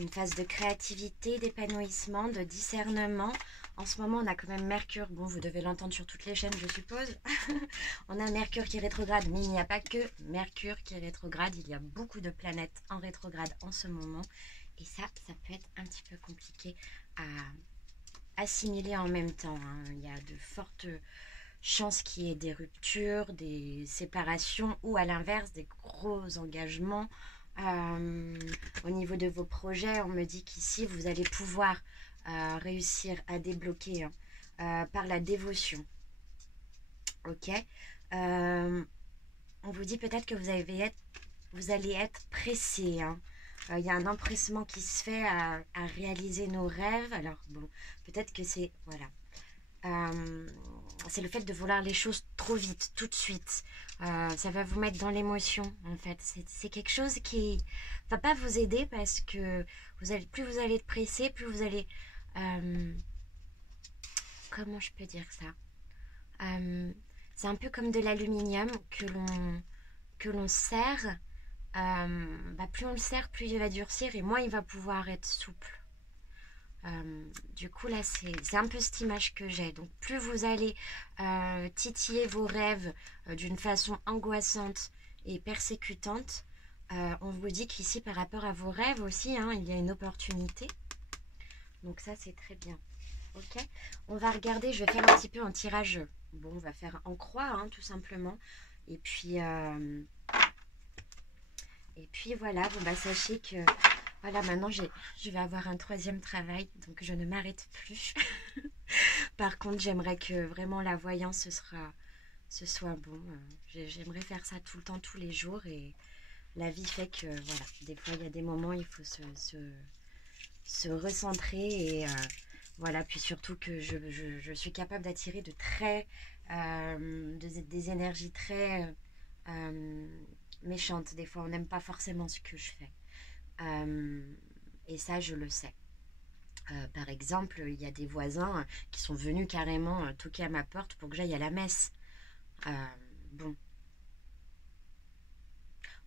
une phase de créativité, d'épanouissement, de discernement. En ce moment, on a quand même Mercure. Bon, vous devez l'entendre sur toutes les chaînes, je suppose. On a Mercure qui est rétrograde, mais il n'y a pas que Mercure qui est rétrograde. Il y a beaucoup de planètes en rétrograde en ce moment. Et ça peut être un petit peu compliqué à assimiler en même temps, hein. Il y a de fortes chances qu'il y ait des ruptures, des séparations ou à l'inverse, des gros engagements. Au niveau de vos projets, on me dit qu'ici, vous allez pouvoir réussir à débloquer par la dévotion. Ok. On vous dit peut-être que vous allez être pressé, hein. Il y a un empressement qui se fait à réaliser nos rêves. Alors bon, peut-être que c'est c'est le fait de vouloir les choses trop vite, tout de suite. Ça va vous mettre dans l'émotion, en fait. C'est quelque chose qui va pas vous aider parce que plus vous allez être pressé, plus vous allez... comment je peux dire ça? C'est un peu comme de l'aluminium que l'on serre. Plus on le serre, plus il va durcir et moins il va pouvoir être souple. Du coup là c'est un peu cette image que j'ai. Donc plus vous allez titiller vos rêves d'une façon angoissante et persécutante, on vous dit qu'ici par rapport à vos rêves aussi, hein, il y a une opportunité. Donc ça c'est très bien. Ok, on va regarder, je vais faire un petit peu un tirage. Bon, on va faire en croix, hein, tout simplement. Et puis voilà, bon bah sachez que voilà, maintenant je vais avoir un troisième travail, donc je ne m'arrête plus. Par contre, j'aimerais que vraiment la voyance ce soit bon. J'aimerais faire ça tout le temps, tous les jours, et la vie fait que voilà, des fois il y a des moments il faut se recentrer et voilà, puis surtout que je suis capable d'attirer des énergies très méchantes. Des fois, on n'aime pas forcément ce que je fais. Et ça, je le sais. Par exemple, il y a des voisins qui sont venus carrément toquer à ma porte pour que j'aille à la messe. Bon.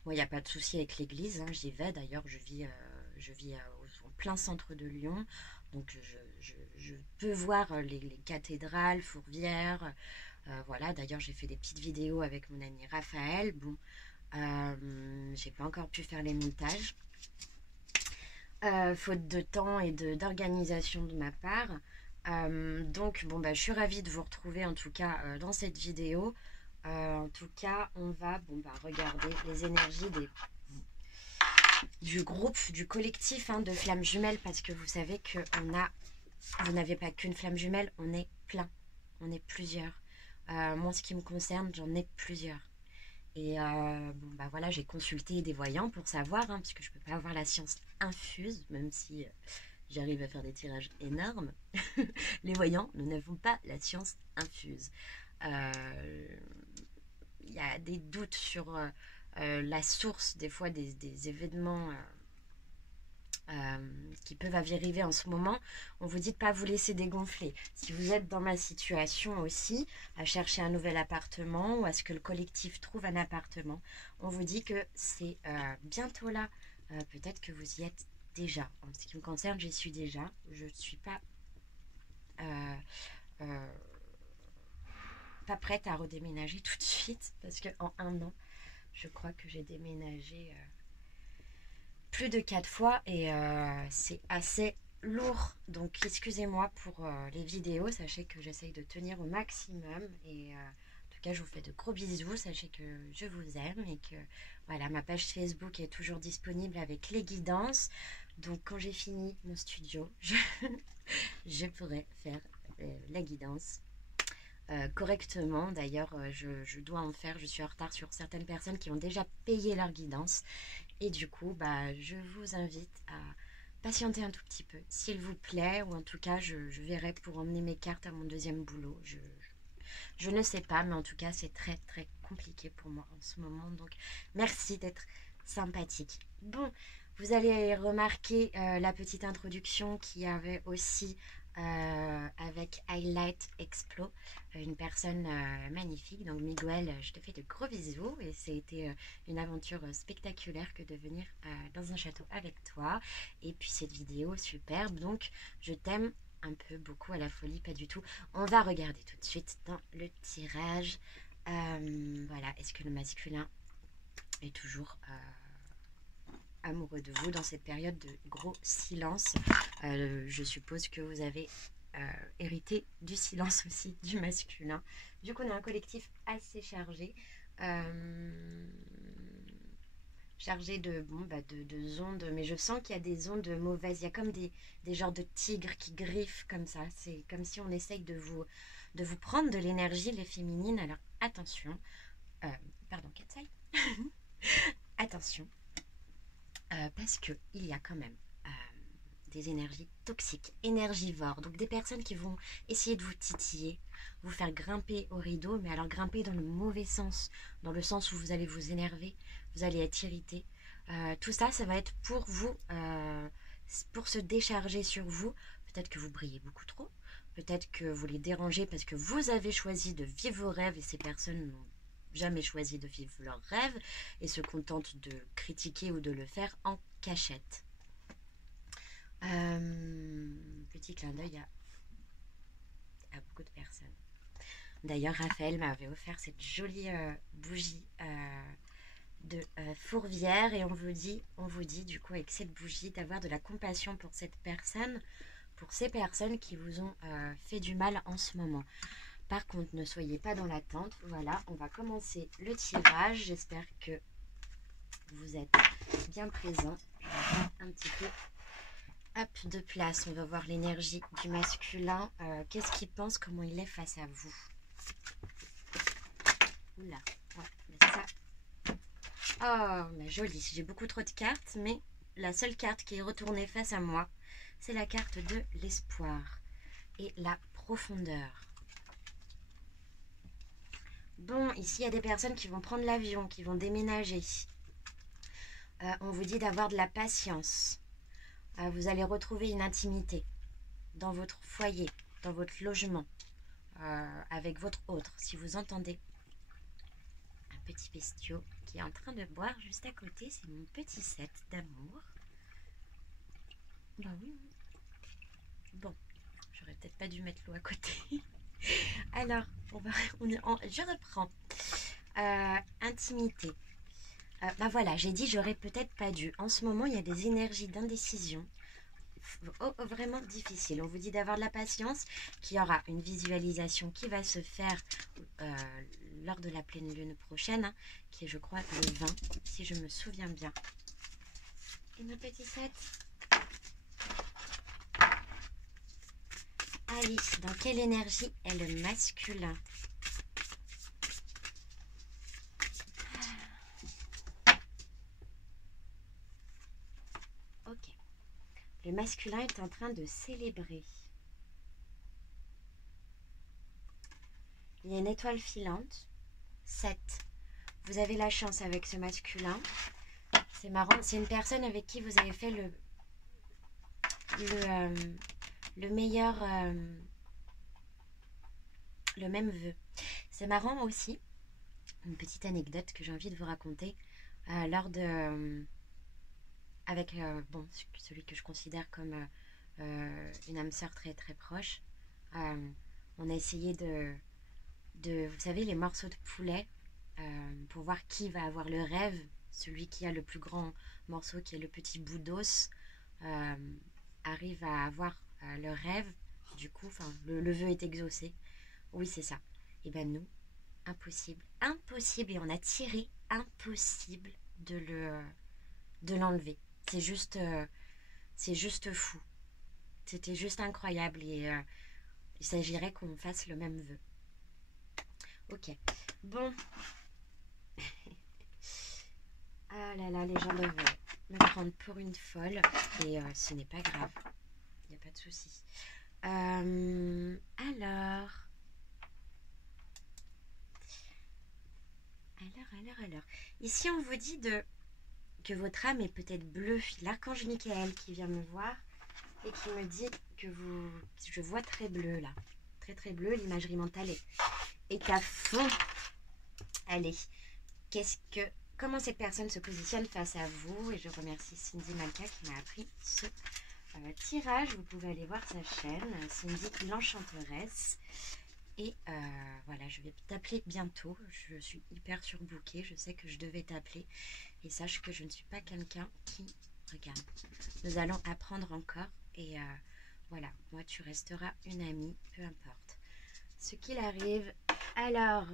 Moi, il n'y a pas de souci avec l'église, hein, j'y vais. D'ailleurs, je vis en plein centre de Lyon. Donc, je peux voir les cathédrales, Fourvière. Voilà, d'ailleurs, j'ai fait des petites vidéos avec mon ami Raphaël. Bon, j'ai pas encore pu faire les montages. Faute de temps et d'organisation de ma part. Donc, bon, bah, je suis ravie de vous retrouver en tout cas dans cette vidéo. En tout cas, on va regarder les énergies du groupe, du collectif, hein, de flammes jumelles, parce que vous savez que vous n'avez pas qu'une flamme jumelle, on est plein, on est plusieurs. Moi, ce qui me concerne, j'en ai plusieurs. Et voilà, j'ai consulté des voyants pour savoir, hein, parce que je ne peux pas avoir la science infuse, même si j'arrive à faire des tirages énormes. Les voyants, nous n'avons pas la science infuse. Il y a des doutes sur la source des fois des événements qui peuvent arriver en ce moment. On vous dit de ne pas vous laisser dégonfler. Si vous êtes dans ma situation aussi, à chercher un nouvel appartement ou à ce que le collectif trouve un appartement, on vous dit que c'est bientôt là. Peut-être que vous y êtes déjà. En ce qui me concerne, j'y suis déjà. Je ne suis pas prête à redéménager tout de suite parce qu'en un an, je crois que j'ai déménagé plus de 4 fois et c'est assez lourd. Donc excusez-moi pour les vidéos, sachez que j'essaye de tenir au maximum et en tout cas je vous fais de gros bisous, sachez que je vous aime et que voilà, ma page Facebook est toujours disponible avec les guidances. Donc quand j'ai fini mon studio, je pourrai faire la guidance correctement. D'ailleurs, je dois en faire. Je suis en retard sur certaines personnes qui ont déjà payé leur guidance. Et du coup, je vous invite à patienter un tout petit peu, s'il vous plaît. Ou en tout cas, je verrai pour emmener mes cartes à mon deuxième boulot. Je ne sais pas, mais en tout cas, c'est très, très compliqué pour moi en ce moment. Donc, merci d'être sympathique. Bon, vous allez remarquer la petite introduction qui avait aussi avec Highlight Explo, une personne magnifique. Donc Miguel, je te fais de gros bisous et c'était une aventure spectaculaire que de venir dans un château avec toi. Et puis cette vidéo superbe, donc je t'aime un peu, beaucoup, à la folie, pas du tout. On va regarder tout de suite dans le tirage. Voilà, est-ce que le masculin est toujours amoureux de vous dans cette période de gros silence? Je suppose que vous avez hérité du silence aussi du masculin. Du coup, on a un collectif assez chargé. Chargé de, bon, bah de ondes, mais je sens qu'il y a des ondes mauvaises. Il y a comme des genres de tigres qui griffent comme ça. C'est comme si on essaye de vous prendre de l'énergie, les féminines. Alors attention. Pardon, Katsai. Attention. Parce qu'il y a quand même des énergies toxiques, énergivores. Donc des personnes qui vont essayer de vous titiller, vous faire grimper au rideau, mais alors grimper dans le mauvais sens, dans le sens où vous allez vous énerver, vous allez être irrité. Tout ça, ça va être pour vous, pour se décharger sur vous. Peut-être que vous brillez beaucoup trop, peut-être que vous les dérangez parce que vous avez choisi de vivre vos rêves et ces personnes n'ont jamais choisi de vivre leurs rêves et se contentent de critiquer ou de le faire en cachette. Petit clin d'œil à beaucoup de personnes. D'ailleurs, Raphaël m'avait offert cette jolie bougie de fourvière et on vous dit du coup avec cette bougie d'avoir de la compassion pour cette personne, pour ces personnes qui vous ont fait du mal en ce moment. Par contre, ne soyez pas dans l'attente. Voilà, on va commencer le tirage. J'espère que vous êtes bien présents. Je vais faire un petit peu de place. On va voir l'énergie du masculin. Qu'est-ce qu'il pense, comment il est face à vous? Oula, ouais, ça. Oh, mais joli. J'ai beaucoup trop de cartes, mais la seule carte qui est retournée face à moi, c'est la carte de l'espoir et la profondeur. Bon, ici, il y a des personnes qui vont prendre l'avion, qui vont déménager. On vous dit d'avoir de la patience. Vous allez retrouver une intimité dans votre foyer, dans votre logement, avec votre autre. Si vous entendez un petit bestiau qui est en train de boire juste à côté, c'est mon petit set d'amour. Bah oui. Bon, j'aurais peut-être pas dû mettre l'eau à côté. Alors, je reprends. Intimité. Ben voilà, j'ai dit j'aurais peut-être pas dû. En ce moment, il y a des énergies d'indécision vraiment difficiles. On vous dit d'avoir de la patience, qu'il y aura une visualisation qui va se faire lors de la pleine lune prochaine, hein, qui est, je crois, le 20, si je me souviens bien. Et nos petits sets. Alice, dans quelle énergie est le masculin? Ok. Le masculin est en train de célébrer. Il y a une étoile filante. 7. Vous avez la chance avec ce masculin. C'est marrant. C'est une personne avec qui vous avez fait le meilleur, le même vœu. C'est marrant aussi, une petite anecdote que j'ai envie de vous raconter, lors de, avec bon, celui que je considère comme une âme sœur très très proche, on a essayé vous savez, les morceaux de poulet, pour voir qui va avoir le rêve, celui qui a le plus grand morceau, qui est le petit bout d'os, arrive à avoir le rêve, du coup, le vœu est exaucé. Oui, c'est ça. Et ben nous, impossible, et on a tiré impossible de l'enlever. C'est juste fou. C'était juste incroyable et il s'agirait qu'on fasse le même vœu. Ok, bon. Ah là là, les gens doivent me prendre pour une folle et ce n'est pas grave. Il n'y a pas de souci. Alors. Ici, on vous dit que votre âme est peut-être bleue. L'archange Michael qui vient me voir et qui me dit que je vois très bleu là. Très très bleu, l'imagerie mentale est à fond. Allez, comment cette personne se positionne face à vous? Et je remercie Cindy Malka qui m'a appris ce tirage. Vous pouvez aller voir sa chaîne, Cindy l'Enchanteresse. Et voilà, je vais t'appeler bientôt. Je suis hyper surbookée. Je sais que je devais t'appeler. Et sache que je ne suis pas quelqu'un qui... Regarde, nous allons apprendre encore. Et voilà, moi tu resteras une amie, peu importe ce qu'il arrive. Alors,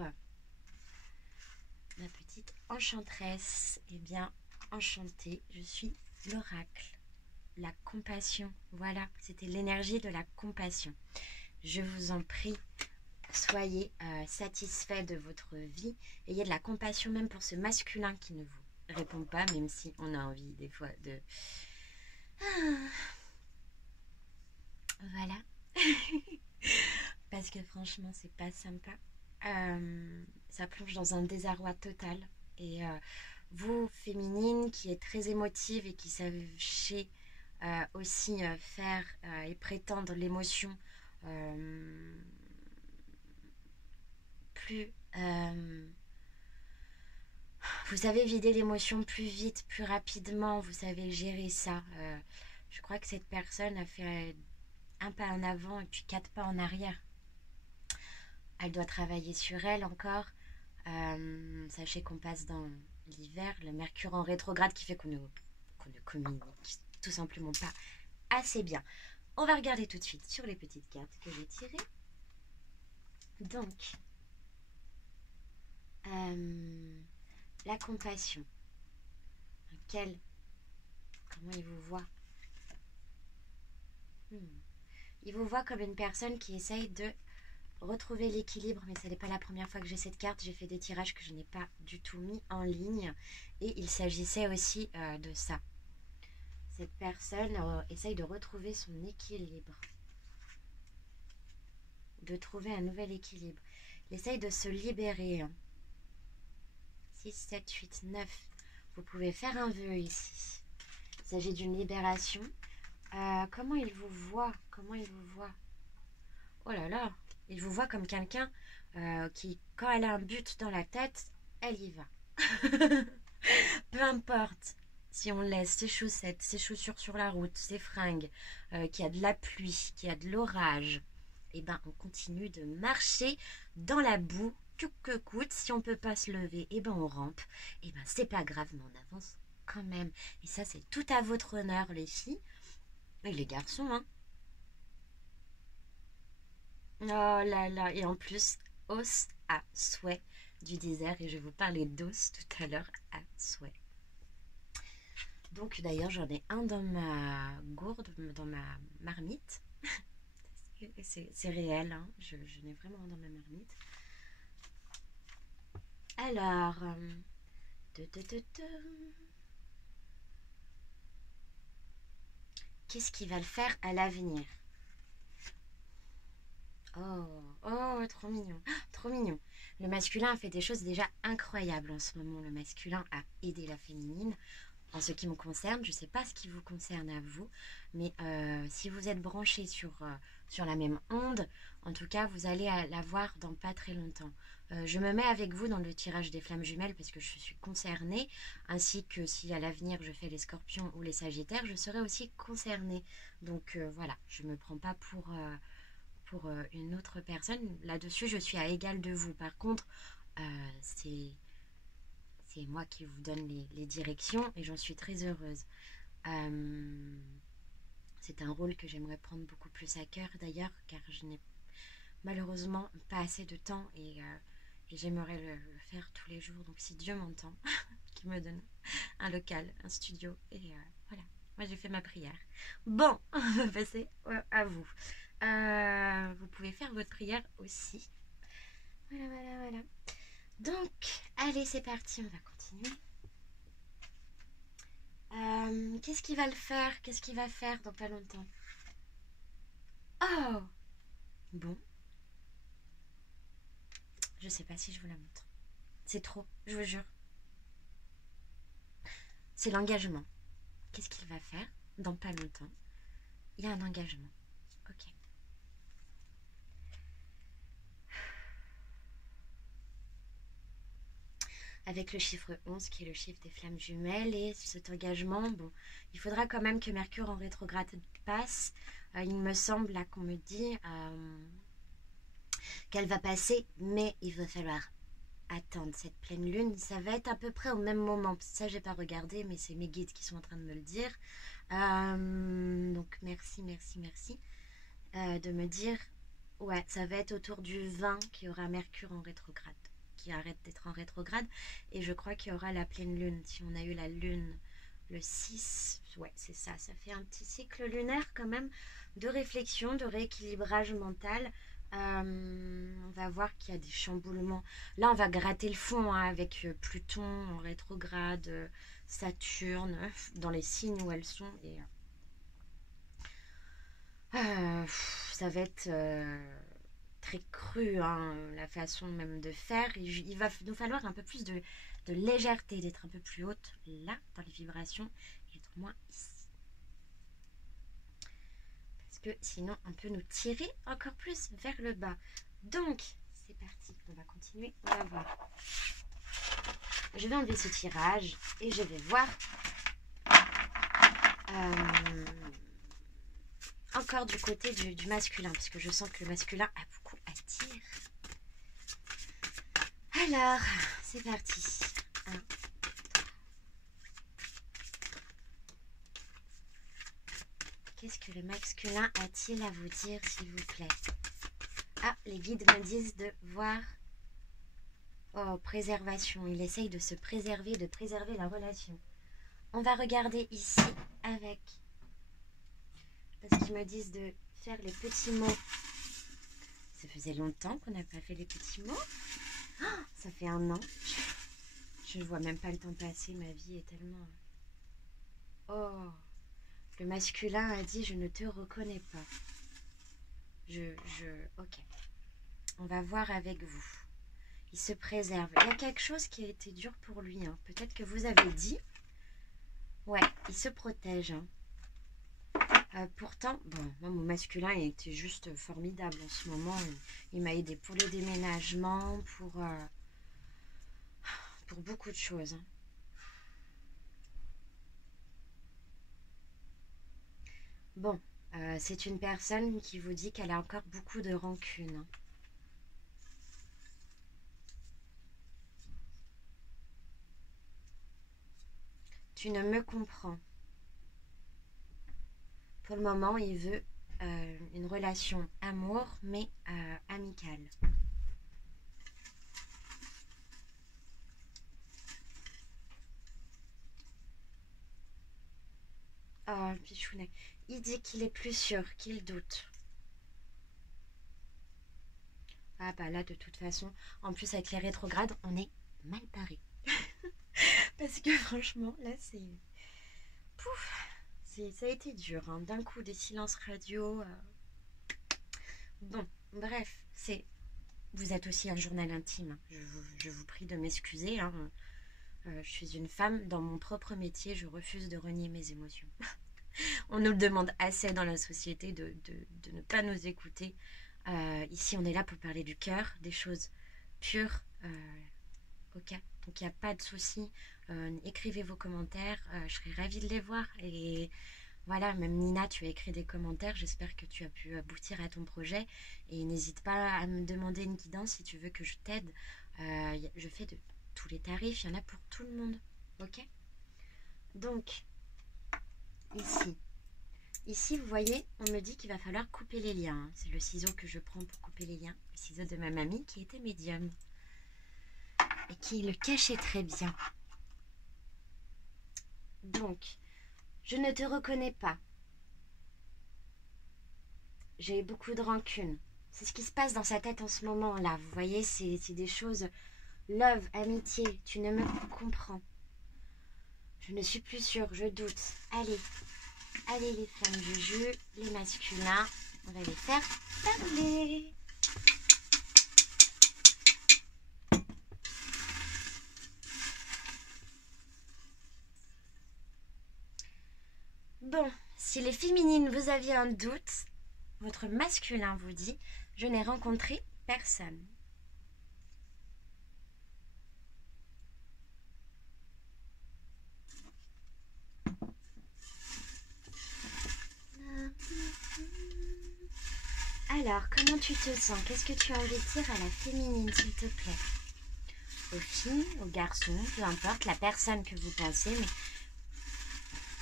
ma petite enchanteresse, eh bien, enchantée, je suis l'oracle. La compassion, voilà, c'était l'énergie de la compassion. Je vous en prie, soyez satisfait de votre vie. Ayez de la compassion même pour ce masculin qui ne vous répond pas, même si on a envie des fois de... Voilà. Parce que franchement, c'est pas sympa. Ça plonge dans un désarroi total. Et vous, féminine, qui est très émotive et qui sachez aussi faire et prétendre l'émotion plus... vous savez vider l'émotion plus vite, plus rapidement, vous savez gérer ça. Je crois que cette personne a fait un pas en avant et puis 4 pas en arrière. Elle doit travailler sur elle encore. Sachez qu'on passe dans l'hiver, le mercure en rétrograde qui fait qu'on ne communique tout simplement pas assez bien. On va regarder tout de suite sur les petites cartes que j'ai tirées. Donc, la compassion. Comment il vous voit? Il vous voit comme une personne qui essaye de retrouver l'équilibre, mais ce n'est pas la première fois que j'ai cette carte. J'ai fait des tirages que je n'ai pas du tout mis en ligne et il s'agissait aussi de ça. Cette personne essaye de retrouver son équilibre, de trouver un nouvel équilibre. Il essaye de se libérer. 6, 7, 8, 9. Vous pouvez faire un vœu ici. Il s'agit d'une libération. Comment il vous voit? Comment il vous voit? Oh là là, il vous voit comme quelqu'un qui, quand elle a un but dans la tête, elle y va. Peu importe si on laisse ses chaussettes, ses chaussures sur la route, ses fringues, qu'il y a de la pluie, qu'il y a de l'orage, et ben on continue de marcher dans la boue, que coûte. Si on peut pas se lever, et ben on rampe. Et ben c'est pas grave, mais on avance quand même. Et ça c'est tout à votre honneur les filles et les garçons, hein. Oh là là, et en plus, os à souhait du désert, et je vais vous parler d'os tout à l'heure à souhait. Donc d'ailleurs, j'en ai un dans ma gourde, dans ma marmite. C'est réel, hein. Je n'ai vraiment un dans ma marmite. Alors, qu'est-ce qui va le faire à l'avenir? Oh, trop mignon, trop mignon. Le masculin a fait des choses déjà incroyables en ce moment. Le masculin a aidé la féminine. En ce qui me concerne, je ne sais pas ce qui vous concerne à vous, mais si vous êtes branchés sur la même onde, en tout cas, vous allez la voir dans pas très longtemps. Je me mets avec vous dans le tirage des flammes jumelles parce que je suis concernée, ainsi que si à l'avenir je fais les scorpions ou les sagittaires, je serai aussi concernée. Donc voilà, je ne me prends pas pour une autre personne. Là-dessus, je suis à égal de vous. Par contre, c'est moi qui vous donne les directions et j'en suis très heureuse. C'est un rôle que j'aimerais prendre beaucoup plus à cœur d'ailleurs, car je n'ai malheureusement pas assez de temps et j'aimerais le faire tous les jours. Donc si Dieu m'entend, qu'il me donne un local, un studio, et voilà, moi j'ai fait ma prière. Bon, on va passer à vous. Vous pouvez faire votre prière aussi. Voilà. Donc, allez, c'est parti, on va continuer. Qu'est-ce qu'il va le faire? Qu'est-ce qu'il va faire dans pas longtemps? Oh! Bon. Je sais pas si je vous la montre. C'est trop, je vous jure. C'est l'engagement. Qu'est-ce qu'il va faire dans pas longtemps? il y a un engagement. Ok. Avec le chiffre 11 qui est le chiffre des flammes jumelles et cet engagement, bon, il faudra quand même que Mercure en rétrograde passe. Il me semble là qu'on me dit qu'elle va passer, mais il va falloir attendre cette pleine lune. Ça va être à peu près au même moment. Ça, j'ai pas regardé, mais c'est mes guides qui sont en train de me le dire. Donc merci de me dire, ouais, ça va être autour du 20 qu'il y aura Mercure en rétrograde, qui arrête d'être en rétrograde, et je crois qu'il y aura la pleine lune. Si on a eu la lune le 6, ouais, c'est ça, ça fait un petit cycle lunaire quand même, de réflexion, de rééquilibrage mental. On va voir qu'il y a des chamboulements. Là, on va gratter le fond hein, avec Pluton en rétrograde, Saturne, dans les signes où elles sont, et ça va être très cru, hein, la façon même de faire. Il va nous falloir un peu plus de légèreté, d'être un peu plus haute là, dans les vibrations, et être moins ici. Parce que sinon, on peut nous tirer encore plus vers le bas. Donc, c'est parti, on va continuer, on va voir. Je vais enlever ce tirage et je vais voir encore du côté du masculin, parce que je sens que le masculin a beaucoup à dire. Alors, c'est parti. Qu'est-ce que le masculin a-t-il à vous dire, s'il vous plaît? Ah, les guides me disent de voir... Oh, préservation. Il essaye de se préserver, de préserver la relation. On va regarder ici avec... Parce qu'ils me disent de faire les petits mots. Ça faisait longtemps qu'on n'a pas fait les petits mots. Oh, ça fait 1 an. Je ne vois même pas le temps passer. Ma vie est tellement... Oh, le masculin a dit « Je ne te reconnais pas ». Ok. On va voir avec vous. Il se préserve. Il y a quelque chose qui a été dur pour lui. Hein. Peut-être que vous avez dit. Ouais, il se protège. Hein. Pourtant, bon, moi, mon masculin il était juste formidable en ce moment. Il m'a aidé pour le déménagement, pour beaucoup de choses. Hein. Bon, c'est une personne qui vous dit qu'elle a encore beaucoup de rancune. Hein. Tu ne me comprends. Pour le moment, il veut une relation amour, mais amicale. Oh, pichounet. Il dit qu'il est plus sûr, qu'il doute. Ah bah là, de toute façon, en plus avec les rétrogrades, on est mal paré. Parce que franchement, là, c'est... Pouf! Ça a été dur, hein. D'un coup, des silences radio. Bon, bref, c'est... Vous êtes aussi un journal intime. Hein. Je vous prie de m'excuser. Hein. Je suis une femme. Dans mon propre métier, je refuse de renier mes émotions. On nous le demande assez dans la société de ne pas nous écouter. Ici, on est là pour parler du cœur, des choses pures. Ok, donc il n'y a pas de souci. Écrivez vos commentaires. Je serais ravie de les voir. Et voilà, même Nina, tu as écrit des commentaires. J'espère que tu as pu aboutir à ton projet. Et n'hésite pas à me demander une guidance si tu veux que je t'aide. Je fais de tous les tarifs. Il y en a pour tout le monde. Ok? Donc, ici, vous voyez, on me dit qu'il va falloir couper les liens. Hein. C'est le ciseau que je prends pour couper les liens. Le ciseau de ma mamie qui était médium. Et qui le cachait très bien. Donc, je ne te reconnais pas. J'ai beaucoup de rancune. C'est ce qui se passe dans sa tête en ce moment-là. Vous voyez, c'est des choses... Love, amitié, tu ne me comprends. Je ne suis plus sûre, je doute. Allez, allez les femmes juju, les masculins, on va les faire parler. Bon, Si les féminines, vous aviez un doute, votre masculin vous dit « Je n'ai rencontré personne ». Alors, comment tu te sens? Qu'est-ce que tu as envie de dire à la féminine, s'il te plaît? Aux filles, aux garçons, peu importe la personne que vous pensez, mais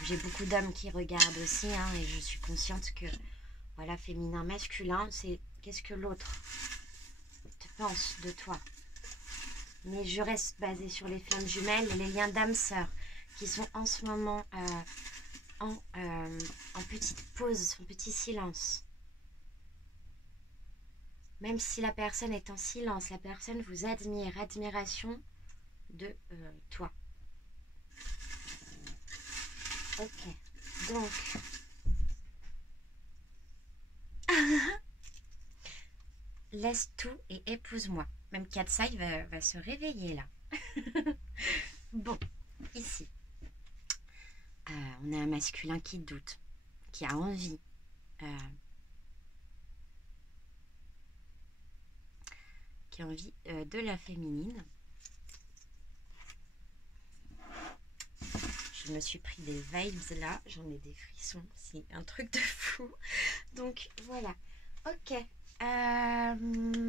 j'ai beaucoup d'hommes qui regardent aussi, hein, et je suis consciente que, voilà, féminin, masculin, c'est qu'est-ce que l'autre te pense de toi. Mais je reste basée sur les flammes jumelles et les liens d'âme-sœur qui sont en ce moment en petite pause, en petit silence. Même si la personne est en silence, la personne vous admire, admiration de toi. Ok, donc... Laisse tout et épouse-moi. Même Katsai va se réveiller là. Bon, ici. On a un masculin qui doute, qui a envie. Qui a envie de la féminine. Je me suis pris des vibes là, j'en ai des frissons, c'est un truc de fou. Donc voilà, ok.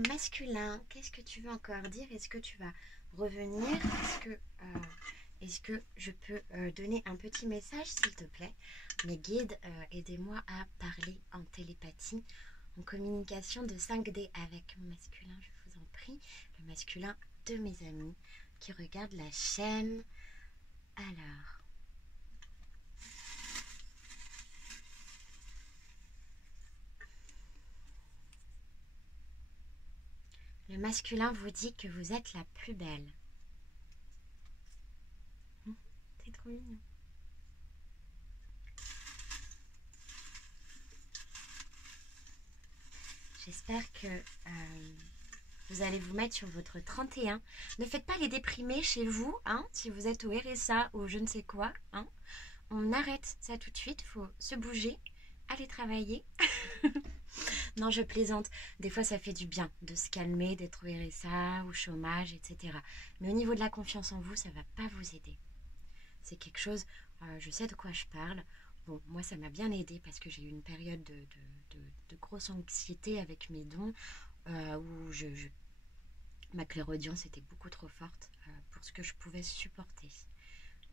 Masculin, qu'est-ce que tu veux encore dire? Est-ce que tu vas revenir? Est-ce que je peux donner un petit message, s'il te plaît? Mes guides, aidez-moi à parler en télépathie, en communication de 5D avec mon masculin, je vous en prie. Le masculin de mes amis qui regardent la chaîne. Alors... Le masculin vous dit que vous êtes la plus belle. C'est trop mignon. J'espère que vous allez vous mettre sur votre 31. Ne faites pas les déprimés chez vous, hein, si vous êtes au RSA ou je ne sais quoi. Hein. On arrête ça tout de suite, il faut se bouger, aller travailler. Non, je plaisante. Des fois, ça fait du bien de se calmer, d'être au RSA, au chômage, etc. Mais au niveau de la confiance en vous, ça ne va pas vous aider. C'est quelque chose, je sais de quoi je parle. Bon, moi, ça m'a bien aidé parce que j'ai eu une période de grosse anxiété avec mes dons où ma clairaudience était beaucoup trop forte pour ce que je pouvais supporter.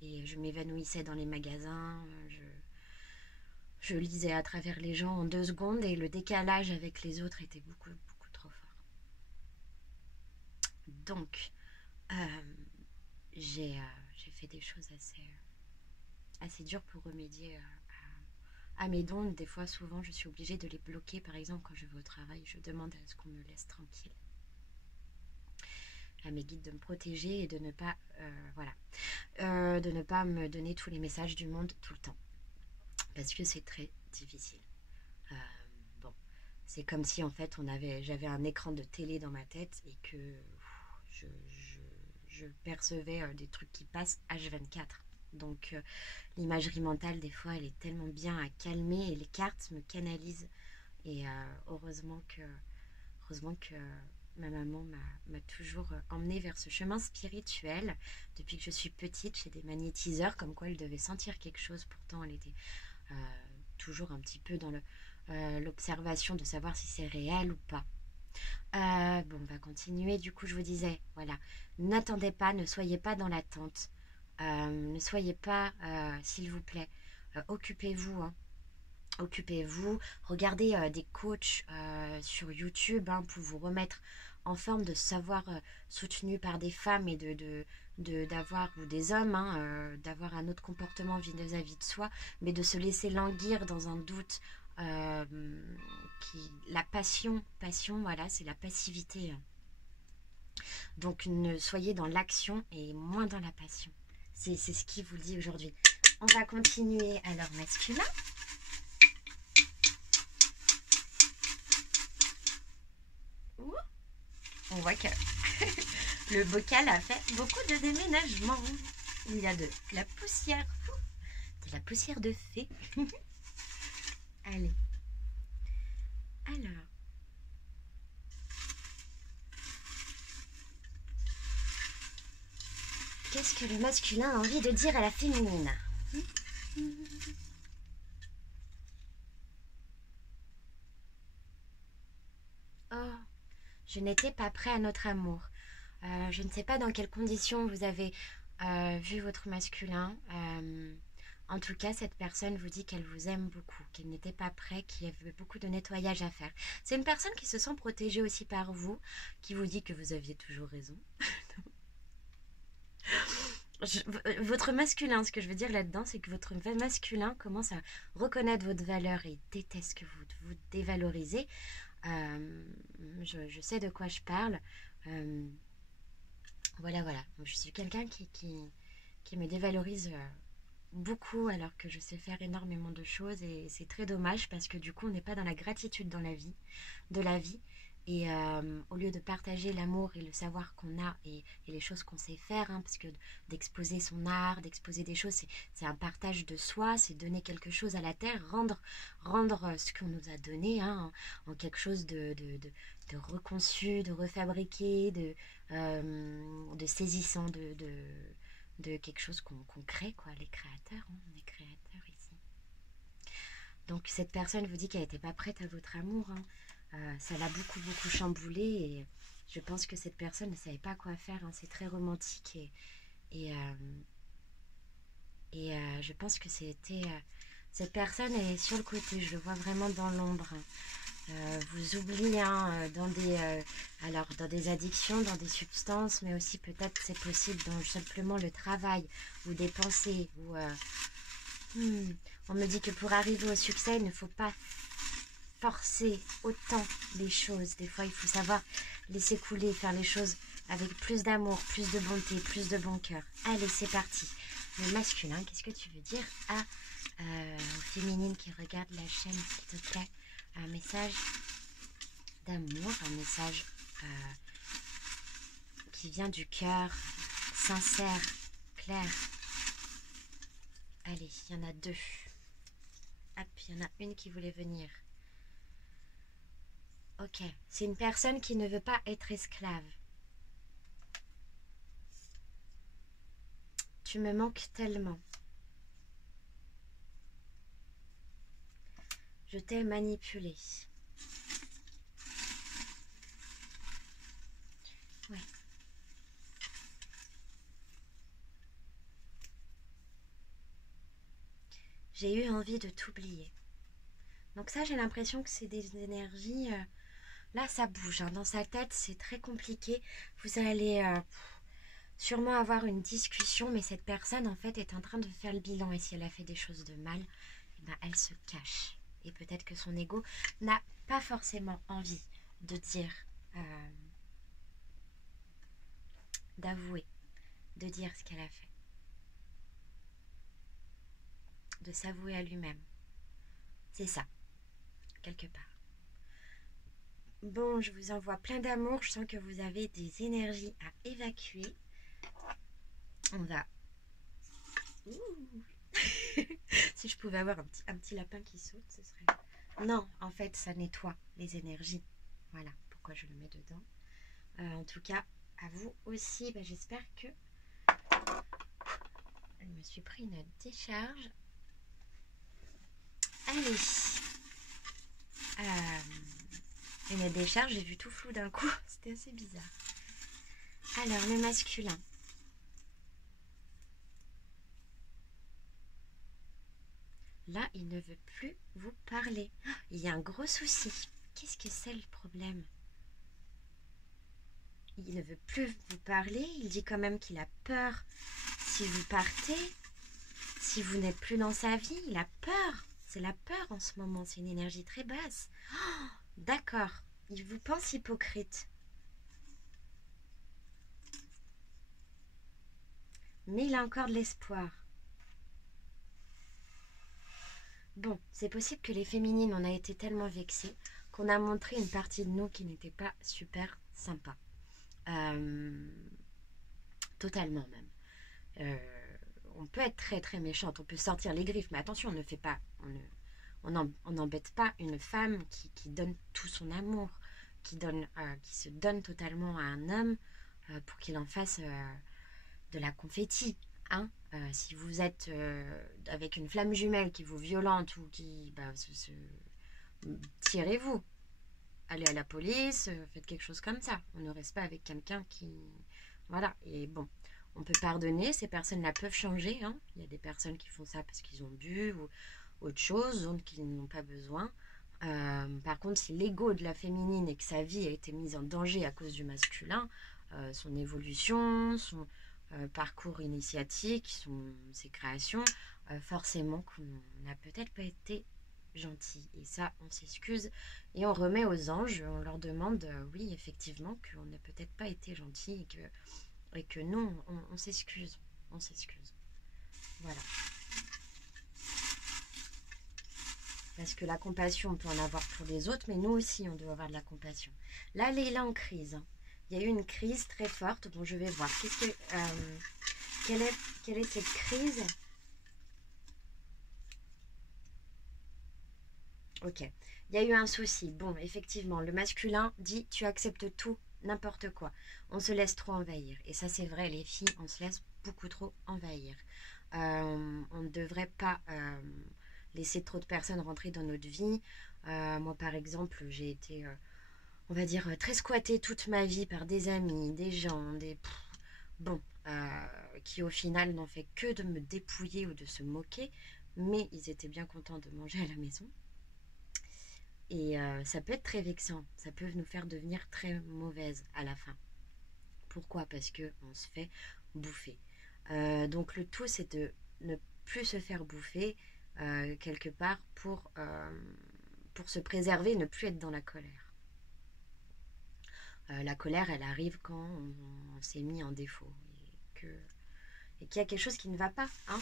Et je m'évanouissais dans les magasins, je lisais à travers les gens en 2 secondes et le décalage avec les autres était beaucoup trop fort. Donc, j'ai fait des choses assez dures pour remédier à mes dons. Des fois, souvent, je suis obligée de les bloquer. Par exemple, quand je vais au travail, je demande à ce qu'on me laisse tranquille. À mes guides de me protéger et de ne pas, de ne pas me donner tous les messages du monde tout le temps. Parce que c'est très difficile. Bon, c'est comme si en fait j'avais un écran de télé dans ma tête et que je percevais des trucs qui passent H24. Donc l'imagerie mentale des fois elle est tellement bien à calmer et les cartes me canalisent. Et heureusement que ma maman m'a toujours emmenée vers ce chemin spirituel. Depuis que je suis petite, j'ai des magnétiseurs comme quoi elle devait sentir quelque chose. Pourtant elle était toujours un petit peu dans l'observation de savoir si c'est réel ou pas. Bon, on va continuer. Du coup, je vous disais, voilà, n'attendez pas, ne soyez pas dans l'attente. Ne soyez pas, s'il vous plaît, occupez-vous. Hein. Occupez-vous. Regardez des coachs sur YouTube hein, pour vous remettre en forme, de savoir soutenu par des femmes et d'avoir, ou des hommes, hein, d'avoir un autre comportement vis-à-vis de soi, mais de se laisser languir dans un doute. La passion, voilà, c'est la passivité. Donc ne soyez dans l'action et moins dans la passion. C'est ce qu'il vous dit aujourd'hui. On va continuer alors masculin. On voit que le bocal a fait beaucoup de déménagements. Il y a de la poussière de fée. Qu'est-ce que le masculin a envie de dire à la féminine? Oh, je n'étais pas prêt à notre amour. Je ne sais pas dans quelles conditions vous avez vu votre masculin. En tout cas, cette personne vous dit qu'elle vous aime beaucoup, qu'elle n'était pas prête, qu'il y avait beaucoup de nettoyage à faire. C'est une personne qui se sent protégée aussi par vous, qui vous dit que vous aviez toujours raison. Votre masculin, ce que je veux dire là-dedans, c'est que votre masculin commence à reconnaître votre valeur et déteste que vous vous dévalorisez. Je sais de quoi je parle. Voilà, voilà. Je suis quelqu'un qui me dévalorise beaucoup alors que je sais faire énormément de choses et c'est très dommage parce que du coup on n'est pas dans la gratitude dans de la vie et au lieu de partager l'amour et le savoir qu'on a et les choses qu'on sait faire, hein, parce que d'exposer son art, d'exposer des choses, c'est un partage de soi, c'est donner quelque chose à la terre, rendre ce qu'on nous a donné, hein, en quelque chose de reconçu, de refabriqué, de saisissant, de quelque chose qu'on crée, quoi, les créateurs, hein, on est créateurs ici. Donc cette personne vous dit qu'elle n'était pas prête à votre amour, hein. Ça l'a beaucoup chamboulé et je pense que cette personne ne savait pas quoi faire, hein. C'est très romantique et je pense que c'était cette personne est sur le côté, je le vois vraiment dans l'ombre, hein. Vous oubliez, hein, dans des addictions, dans des substances, mais aussi peut-être c'est possible dans simplement le travail ou des pensées. On me dit que pour arriver au succès, il ne faut pas forcer autant les choses. Des fois, il faut savoir laisser couler, faire les choses avec plus d'amour, plus de bonté, plus de bon cœur. Allez, c'est parti. Le masculin, qu'est-ce que tu veux dire aux féminines qui regardent la chaîne, s'il te plaît? Un message d'amour, un message qui vient du cœur, sincère, clair. Allez, il y en a deux. Hop, il y en a une qui voulait venir. Ok, c'est une personne qui ne veut pas être esclave. Tu me manques tellement. Je t'ai manipulé. Ouais. J'ai eu envie de t'oublier. Donc ça, j'ai l'impression que c'est des énergies... là, ça bouge. Hein. Dans sa tête, c'est très compliqué. Vous allez sûrement avoir une discussion, mais cette personne, en fait, est en train de faire le bilan. Et si elle a fait des choses de mal, eh ben, elle se cache. Et peut-être que son ego n'a pas forcément envie de dire, d'avouer, de dire ce qu'elle a fait. De s'avouer à lui-même. C'est ça, quelque part. Bon, je vous envoie plein d'amour. Je sens que vous avez des énergies à évacuer. On va... Si je pouvais avoir un petit lapin qui saute, ce serait... Non, en fait, ça nettoie les énergies. Voilà pourquoi je le mets dedans. En tout cas, à vous aussi, ben, j'espère que... Je me suis pris une décharge. Allez. Une décharge, j'ai vu tout flou d'un coup. C'était assez bizarre. Alors, le masculin. Là, il ne veut plus vous parler. Oh, il y a un gros souci. Qu'est-ce que c'est le problème? Il ne veut plus vous parler. Il dit quand même qu'il a peur si vous partez. Si vous n'êtes plus dans sa vie, il a peur. C'est la peur en ce moment. C'est une énergie très basse. Oh, d'accord. Il vous pense hypocrite. Mais il a encore de l'espoir. Bon, c'est possible que les féminines, on a été tellement vexées qu'on a montré une partie de nous qui n'était pas super sympa. Totalement même. On peut être très méchante, on peut sortir les griffes, mais attention, on ne fait pas, on n'embête pas une femme qui donne tout son amour, qui se donne totalement à un homme pour qu'il en fasse de la confetti, hein. Si vous êtes avec une flamme jumelle qui vous violente ou qui... tirez-vous. Allez à la police, faites quelque chose comme ça. On ne reste pas avec quelqu'un qui... Voilà, et bon, on peut pardonner, ces personnes-là peuvent changer, hein. Il y a des personnes qui font ça parce qu'ils ont bu ou autre chose, d'autres qui n'ont pas besoin. Par contre, si l'ego de la féminine et que sa vie a été mise en danger à cause du masculin, son évolution, son parcours initiatique, ses créations, forcément qu'on n'a peut-être pas été gentil. Et ça, on s'excuse et on remet aux anges, on leur demande, oui, effectivement, qu'on n'a peut-être pas été gentil et que nous, on s'excuse. On s'excuse. Voilà. Parce que la compassion, on peut en avoir pour les autres, mais nous aussi, on doit avoir de la compassion. Là, Leïla en crise. Hein. Il y a eu une crise très forte dont je vais voir. Quelle est cette crise? Ok. Il y a eu un souci. Bon, effectivement, le masculin dit tu acceptes tout, n'importe quoi. On se laisse trop envahir. Et ça, c'est vrai, les filles, on se laisse beaucoup trop envahir. On ne devrait pas laisser trop de personnes rentrer dans notre vie. Moi, par exemple, j'ai été, on va dire, très squattée toute ma vie par des amis, des gens, qui au final n'ont fait que de me dépouiller ou de se moquer, mais ils étaient bien contents de manger à la maison. Et ça peut être très vexant, ça peut nous faire devenir très mauvaise à la fin. Pourquoi? Parce qu'on se fait bouffer. Donc le tout, c'est de ne plus se faire bouffer quelque part pour se préserver et ne plus être dans la colère. La colère, elle arrive quand on s'est mis en défaut et qu'il y a quelque chose qui ne va pas, hein.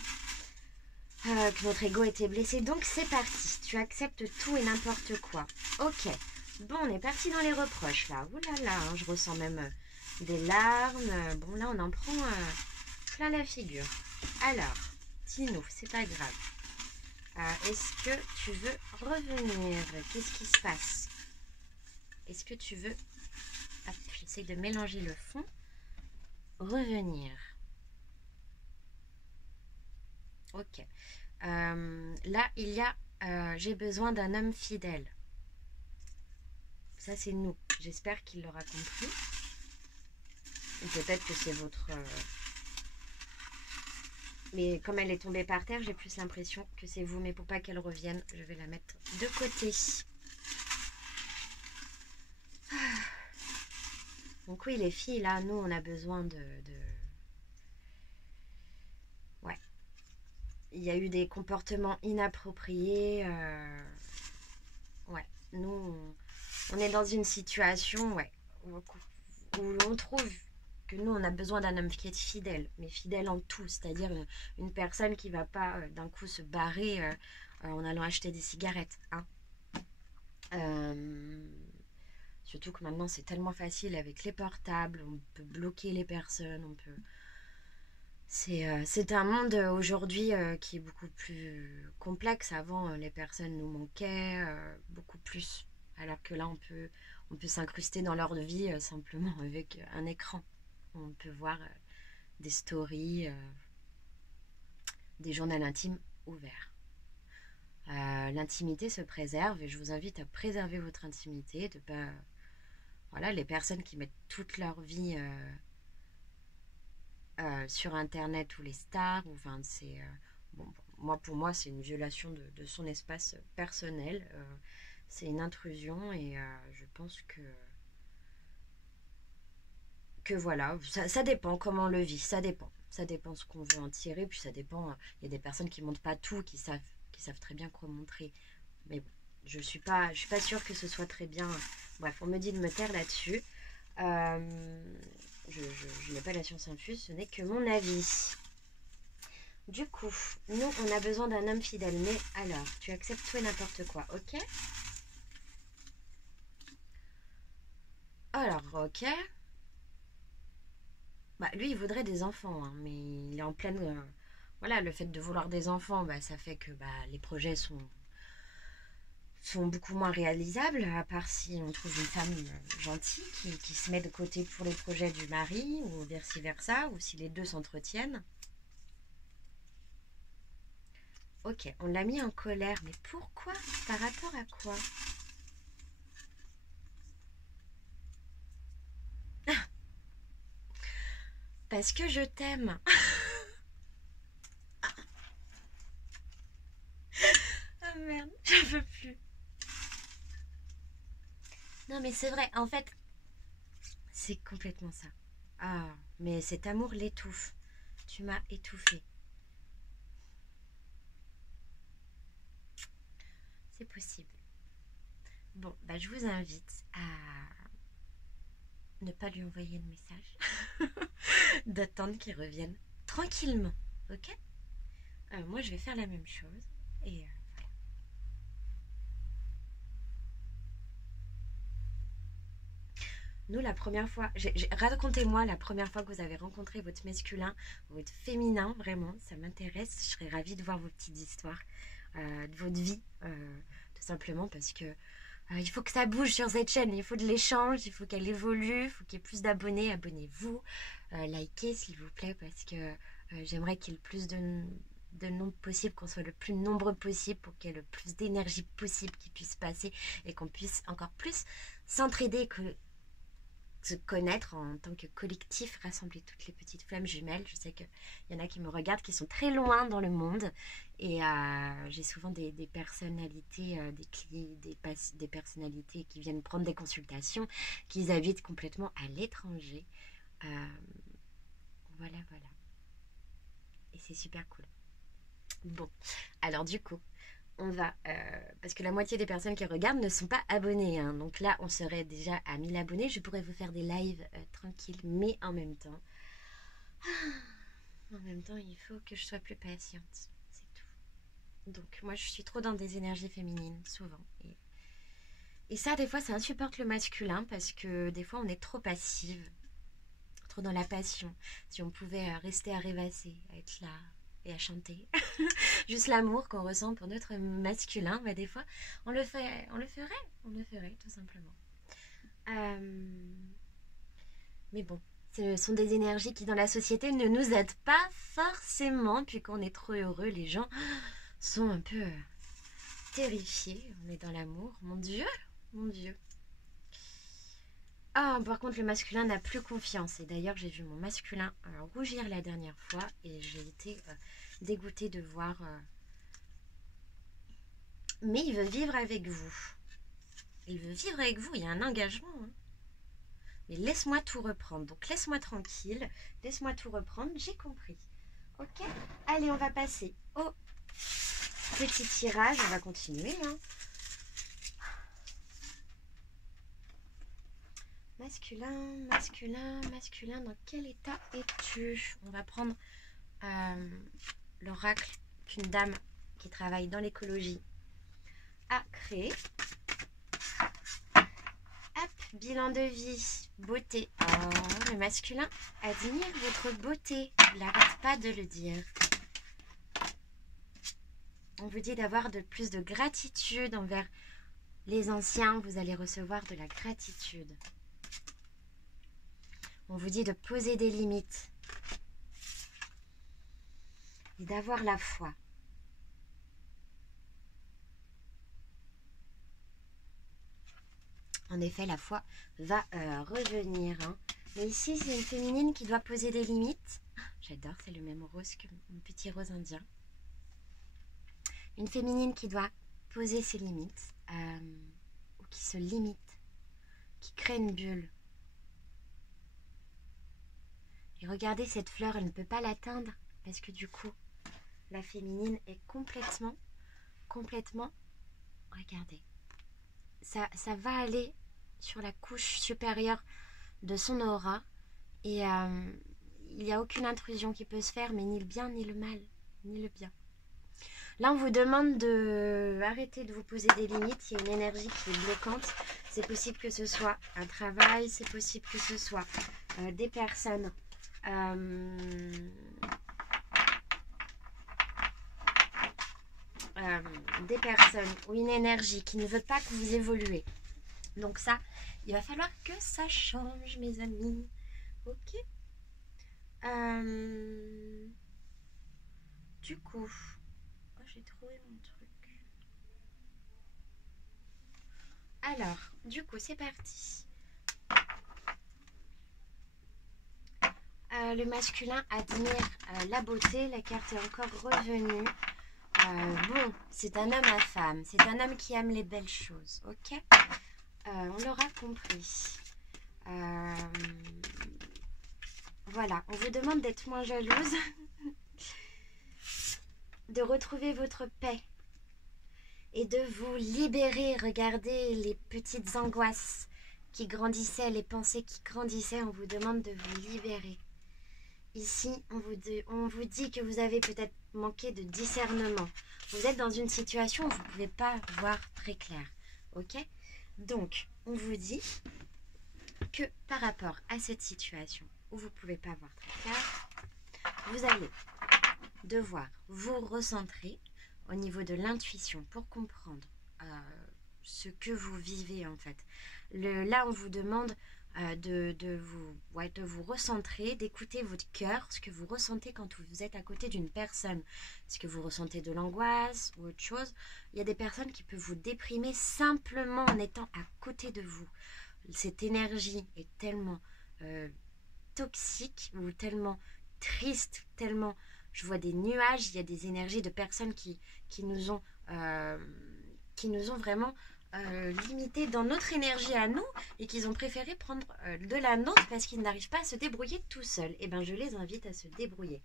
Que notre ego était blessé. Donc c'est parti, tu acceptes tout et n'importe quoi. Ok, bon, on est parti dans les reproches là. Ouh là là, hein, je ressens même des larmes. Bon, là on en prend plein la figure. Alors, dis-nous, c'est pas grave. Est-ce que tu veux revenir? Qu'est-ce qui se passe? Est-ce que tu veux... Hop, j'essaie de mélanger le fond. Revenir. Ok. Là, il y a... j'ai besoin d'un homme fidèle. Ça, c'est nous. J'espère qu'il l'aura compris. Ou peut-être que c'est votre... Mais comme elle est tombée par terre, j'ai plus l'impression que c'est vous. Mais pour pas qu'elle revienne, je vais la mettre de côté. Donc oui, les filles, là, nous, on a besoin de... Ouais. Il y a eu des comportements inappropriés. Ouais. Nous, on est dans une situation, ouais, où on trouve que nous, on a besoin d'un homme qui est fidèle, mais fidèle en tout, c'est-à-dire une personne qui va pas d'un coup se barrer en allant acheter des cigarettes, hein. Surtout que maintenant, c'est tellement facile avec les portables, on peut bloquer les personnes, on peut... C'est un monde aujourd'hui qui est beaucoup plus complexe. Avant, les personnes nous manquaient beaucoup plus. Alors que là, on peut s'incruster dans leur vie simplement avec un écran. On peut voir des stories, des journaux intimes ouverts. L'intimité se préserve et je vous invite à préserver votre intimité, de pas... Voilà, les personnes qui mettent toute leur vie... sur internet ou les stars, enfin c'est pour moi c'est une violation de son espace personnel, c'est une intrusion et je pense que voilà, ça dépend comment on le vit, ça dépend ce qu'on veut en tirer, puis ça dépend, il y a des personnes qui montrent pas tout, qui savent très bien quoi montrer, mais bon, je suis pas sûre que ce soit très bien. Bref, on me dit de me taire là-dessus. Je n'ai pas la science infuse, ce n'est que mon avis. Du coup, nous, on a besoin d'un homme fidèle. Mais alors, tu acceptes tout et n'importe quoi, ok? Alors, ok. Bah, lui, il voudrait des enfants, hein, mais il est en pleine... voilà, le fait de vouloir des enfants, bah, ça fait que les projets sont... sont beaucoup moins réalisables, à part si on trouve une femme gentille qui se met de côté pour les projets du mari, ou vice-versa, ou si les deux s'entretiennent. Ok, on l'a mis en colère, mais pourquoi? Par rapport à quoi? Parce que je t'aime. Ah merde, j'en peux plus. Non mais c'est vrai, en fait, c'est complètement ça. Ah, mais cet amour l'étouffe. Tu m'as étouffée. C'est possible. Bon, bah je vous invite à ne pas lui envoyer de message. D'attendre qu'il revienne tranquillement, ok? Moi, je vais faire la même chose. Et voilà. Nous, la première fois, racontez-moi la première fois que vous avez rencontré votre masculin, votre féminin, vraiment, ça m'intéresse. Je serais ravie de voir vos petites histoires de votre vie, tout simplement parce que il faut que ça bouge sur cette chaîne, il faut de l'échange, il faut qu'elle évolue, il faut qu'il y ait plus d'abonnés. Abonnez-vous, likez s'il vous plaît, parce que j'aimerais qu'il y ait le plus de nombre possible, qu'on soit le plus nombreux possible pour qu'il y ait le plus d'énergie possible qui puisse passer et qu'on puisse encore plus s'entraider, se connaître en tant que collectif, rassembler toutes les petites flammes jumelles. Je sais qu'il y en a qui me regardent, qui sont très loin dans le monde, et j'ai souvent des personnalités, des personnalités qui viennent prendre des consultations, qui habitent complètement à l'étranger. Voilà, voilà. Et c'est super cool. Bon, alors du coup, on va, parce que la moitié des personnes qui regardent ne sont pas abonnées, hein. Donc là on serait déjà à 1000 abonnés, je pourrais vous faire des lives tranquilles, mais en même temps il faut que je sois plus patiente, c'est tout. Donc moi je suis trop dans des énergies féminines souvent, et ça des fois ça insupporte le masculin, parce que des fois on est trop passive, trop dans la passion. Si on pouvait rester à rêvasser, à être là et à chanter juste l'amour qu'on ressent pour notre masculin, bah des fois on le ferait tout simplement. Mais bon, ce sont des énergies qui dans la société ne nous aident pas forcément, puis quand on est trop heureux, les gens sont un peu terrifiés. On est dans l'amour, mon Dieu, mon Dieu. Ah, par contre, le masculin n'a plus confiance. Et d'ailleurs, j'ai vu mon masculin rougir la dernière fois, et j'ai été dégoûtée de voir. Mais il veut vivre avec vous. Il veut vivre avec vous, il y a un engagement. Hein. Mais laisse-moi tout reprendre. Donc laisse-moi tranquille, laisse-moi tout reprendre, j'ai compris. Ok? Allez, on va passer au petit tirage. On va continuer. Hein. Masculin, masculin, masculin, dans quel état es-tu? On va prendre l'oracle qu'une dame qui travaille dans l'écologie a créé. Hop, bilan de vie, beauté. Oh, le masculin admire votre beauté. Il n'arrête pas de le dire. On vous dit d'avoir plus de gratitude envers les anciens. Vous allez recevoir de la gratitude. On vous dit de poser des limites et d'avoir la foi. En effet, la foi va revenir. Hein. Mais ici, c'est une féminine qui doit poser des limites. J'adore, c'est le même rose que mon petit rose indien. Une féminine qui doit poser ses limites, ou qui se limite, qui crée une bulle. Et regardez, cette fleur, elle ne peut pas l'atteindre, parce que du coup, la féminine est complètement, regardez, ça va aller sur la couche supérieure de son aura, et il n'y a aucune intrusion qui peut se faire, mais ni le bien ni le mal, ni le bien. Là, on vous demande de arrêter de vous poser des limites. Il y a une énergie qui est bloquante. C'est possible que ce soit un travail, c'est possible que ce soit des personnes des personnes ou une énergie qui ne veut pas que vous évoluez. Donc ça, il va falloir que ça change, mes amis. Ok. Du coup, oh, j'ai trouvé mon truc. Alors, du coup, c'est parti. Le masculin admire la beauté. La carte est encore revenue. Bon, c'est un homme à femme. C'est un homme qui aime les belles choses. Ok. On l'aura compris. Voilà, on vous demande d'être moins jalouse, de retrouver votre paix et de vous libérer. Regardez les petites angoisses qui grandissaient, les pensées qui grandissaient. On vous demande de vous libérer. Ici, on vous dit que vous avez peut-être manqué de discernement. Vous êtes dans une situation où vous ne pouvez pas voir très clair. Ok? Donc, on vous dit que par rapport à cette situation où vous ne pouvez pas voir très clair, vous allez devoir vous recentrer au niveau de l'intuition pour comprendre ce que vous vivez en fait. Là, on vous demande de vous recentrer, d'écouter votre cœur, ce que vous ressentez quand vous êtes à côté d'une personne. Est-ce que vous ressentez de l'angoisse ou autre chose? Il y a des personnes qui peuvent vous déprimer simplement en étant à côté de vous. Cette énergie est tellement toxique ou tellement triste, tellement... Je vois des nuages, il y a des énergies de personnes qui nous ont vraiment limité dans notre énergie à nous et qu'ils ont préféré prendre de la nôtre parce qu'ils n'arrivent pas à se débrouiller tout seuls. Et bien, je les invite à se débrouiller.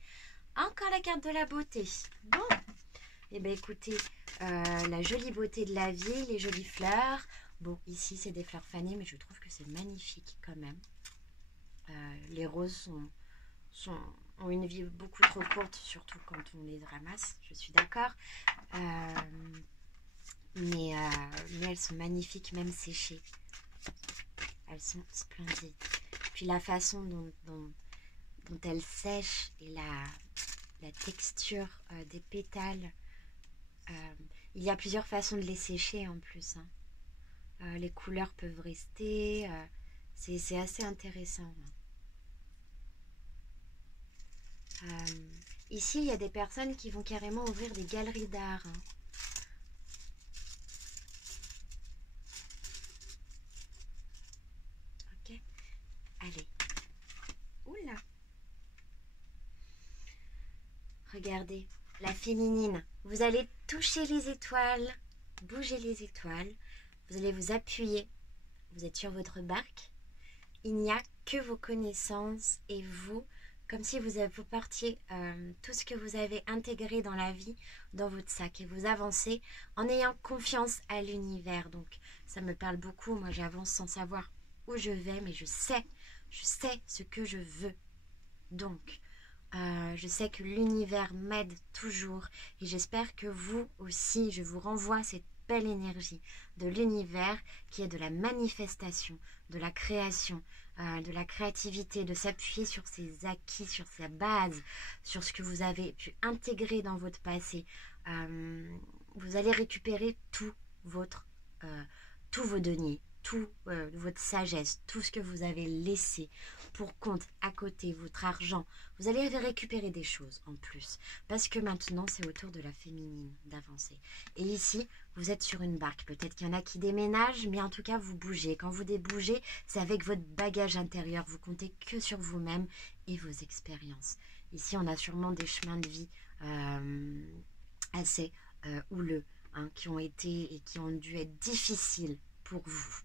Encore la carte de la beauté. Bon, et bien écoutez, la jolie beauté de la vie, les jolies fleurs. Bon, ici, c'est des fleurs fanées, mais je trouve que c'est magnifique quand même. Les roses ont une vie beaucoup trop courte, surtout quand on les ramasse, je suis d'accord. Mais elles sont magnifiques, même séchées. Elles sont splendides. Puis la façon dont elles sèchent et la texture des pétales. Il y a plusieurs façons de les sécher en plus. Les couleurs peuvent rester. C'est assez intéressant. Ici, il y a des personnes qui vont carrément ouvrir des galeries d'art. Ok. Allez. Oula. Regardez, la féminine. Vous allez toucher les étoiles, bouger les étoiles. Vous allez vous appuyer. Vous êtes sur votre barque. Il n'y a que vos connaissances et vous, comme si vous partiez tout ce que vous avez intégré dans la vie dans votre sac et vous avancez en ayant confiance à l'univers. Donc ça me parle beaucoup. Moi j'avance sans savoir où je vais, mais je sais ce que je veux. Donc je sais que l'univers m'aide toujours et j'espère que vous aussi, je vous renvoie cette belle énergie de l'univers qui est de la manifestation, de la création, de la créativité, de s'appuyer sur ses acquis, sur sa base, sur ce que vous avez pu intégrer dans votre passé. Vous allez récupérer tous vos deniers, votre sagesse, tout ce que vous avez laissé pour compte à côté, votre argent. Vous allez récupérer des choses en plus. Parce que maintenant, c'est au tour de la féminine d'avancer. Et ici, vous êtes sur une barque. Peut-être qu'il y en a qui déménagent, mais en tout cas, vous bougez. Quand vous débougez, c'est avec votre bagage intérieur. Vous comptez que sur vous-même et vos expériences. Ici, on a sûrement des chemins de vie assez houleux, qui ont été et qui ont dû être difficiles pour vous.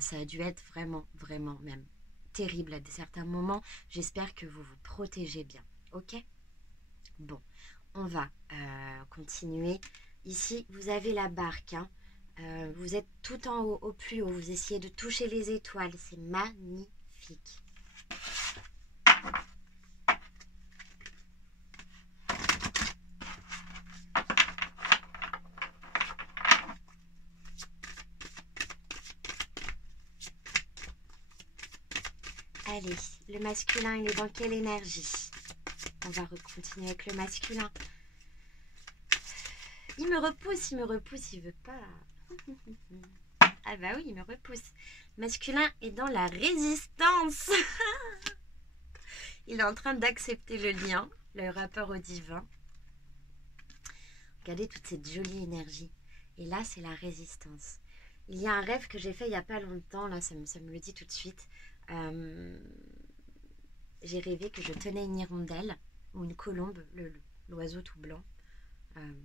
Ça a dû être vraiment, vraiment même terrible à certains moments. J'espère que vous vous protégez bien. Ok? Bon, on va continuer. Ici, vous avez la barque. Vous êtes tout en haut, au plus haut. Vous essayez de toucher les étoiles. C'est magnifique. Allez, le masculin, il est dans quelle énergie? On va continuer avec le masculin. il me repousse, il veut pas. Ah bah oui, il me repousse. Masculin est dans la résistance. Il est en train d'accepter le lien, le rapport au divin. Regardez toute cette jolie énergie. Et là, c'est la résistance. Il y a un rêve que j'ai fait il n'y a pas longtemps, là, ça me le dit tout de suite. J'ai rêvé que je tenais une hirondelle, ou une colombe, l'oiseau tout blanc,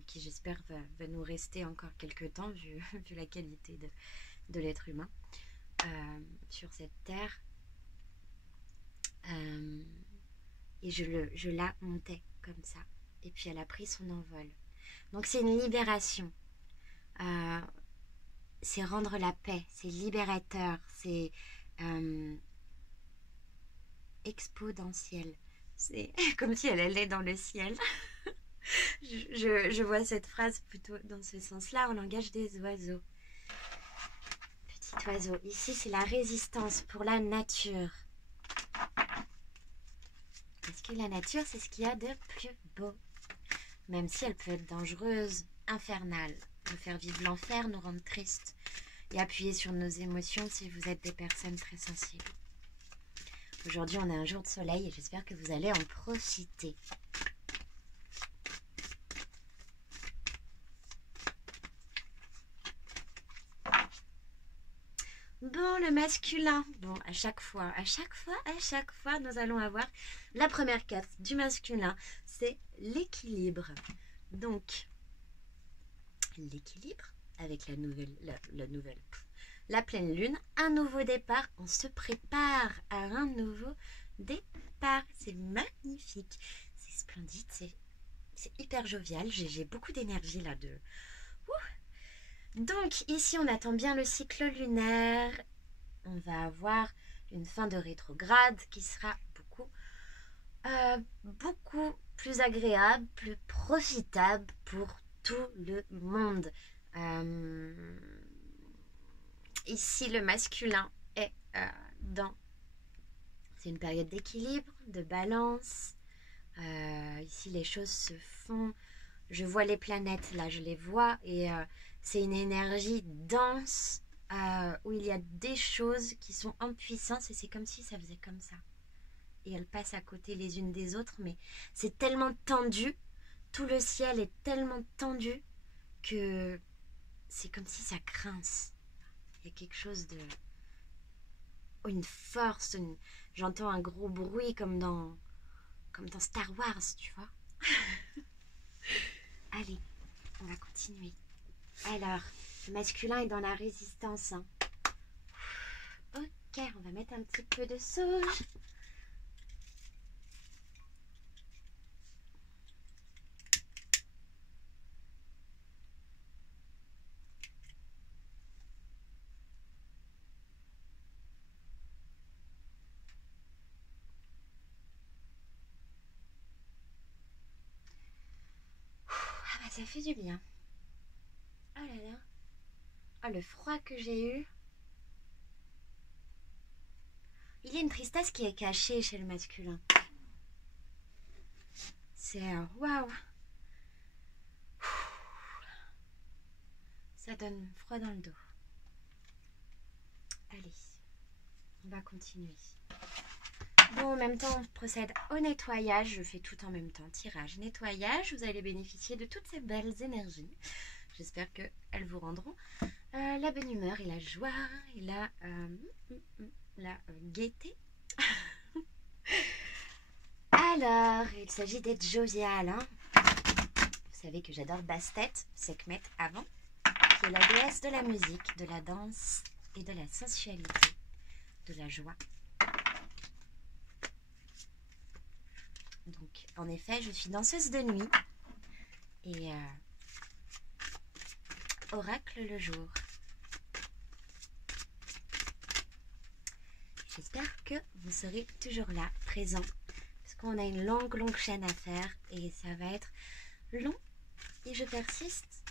qui j'espère va nous rester encore quelques temps, vu la qualité de l'être humain, sur cette terre. Et je la montais comme ça. Et puis elle a pris son envol. Donc c'est une libération. C'est rendre la paix, c'est libérateur, c'est exponentiel. C'est comme si elle allait dans le ciel. je vois cette phrase plutôt dans ce sens-là, en langage des oiseaux. Petit oiseau. Ici, c'est la résistance pour la nature. Parce que la nature, c'est ce qu'il y a de plus beau. Même si elle peut être dangereuse, infernale. Nous faire vivre l'enfer, nous rendre tristes. Et appuyer sur nos émotions si vous êtes des personnes très sensibles. Aujourd'hui, on a un jour de soleil et j'espère que vous allez en profiter. Bon, le masculin. Bon, à chaque fois, nous allons avoir la première carte du masculin. C'est l'équilibre. Donc, l'équilibre avec la pleine lune, un nouveau départ. On se prépare à un nouveau départ. C'est magnifique, c'est splendide, c'est hyper jovial. J'ai beaucoup d'énergie là de. Donc ici on attend bien le cycle lunaire. On va avoir une fin de rétrograde qui sera beaucoup plus agréable, plus profitable pour tout le monde. Ici, le masculin est c'est une période d'équilibre, de balance. Ici, les choses se font. Je vois les planètes, là, je les vois. Et c'est une énergie dense où il y a des choses qui sont en puissance. Et c'est comme si ça faisait comme ça. Et elles passent à côté les unes des autres. Mais c'est tellement tendu. Tout le ciel est tellement tendu que c'est comme si ça grince. Il y a quelque chose de... une force, j'entends un gros bruit comme dans Star Wars, tu vois. Allez, on va continuer. Alors, le masculin est dans la résistance. Hein. Ok, on va mettre un petit peu de sauge. Ah bah ça fait du bien. Oh là là. Oh le froid que j'ai eu. Il y a une tristesse qui est cachée chez le masculin. C'est waouh. Ça donne froid dans le dos. Allez, on va continuer. Bon, en même temps, on procède au nettoyage. Je fais tout en même temps. Tirage, nettoyage. Vous allez bénéficier de toutes ces belles énergies. J'espère qu'elles vous rendront la bonne humeur et la joie et la gaieté. Alors, il s'agit d'être jovial. Hein. Vous savez que j'adore Bastet, Sekhmet avant, qui est la déesse de la musique, de la danse et de la sensualité, de la joie. Donc, en effet, je suis danseuse de nuit et oracle le jour. J'espère que vous serez toujours là, présent, parce qu'on a une longue chaîne à faire et ça va être long. Et je persiste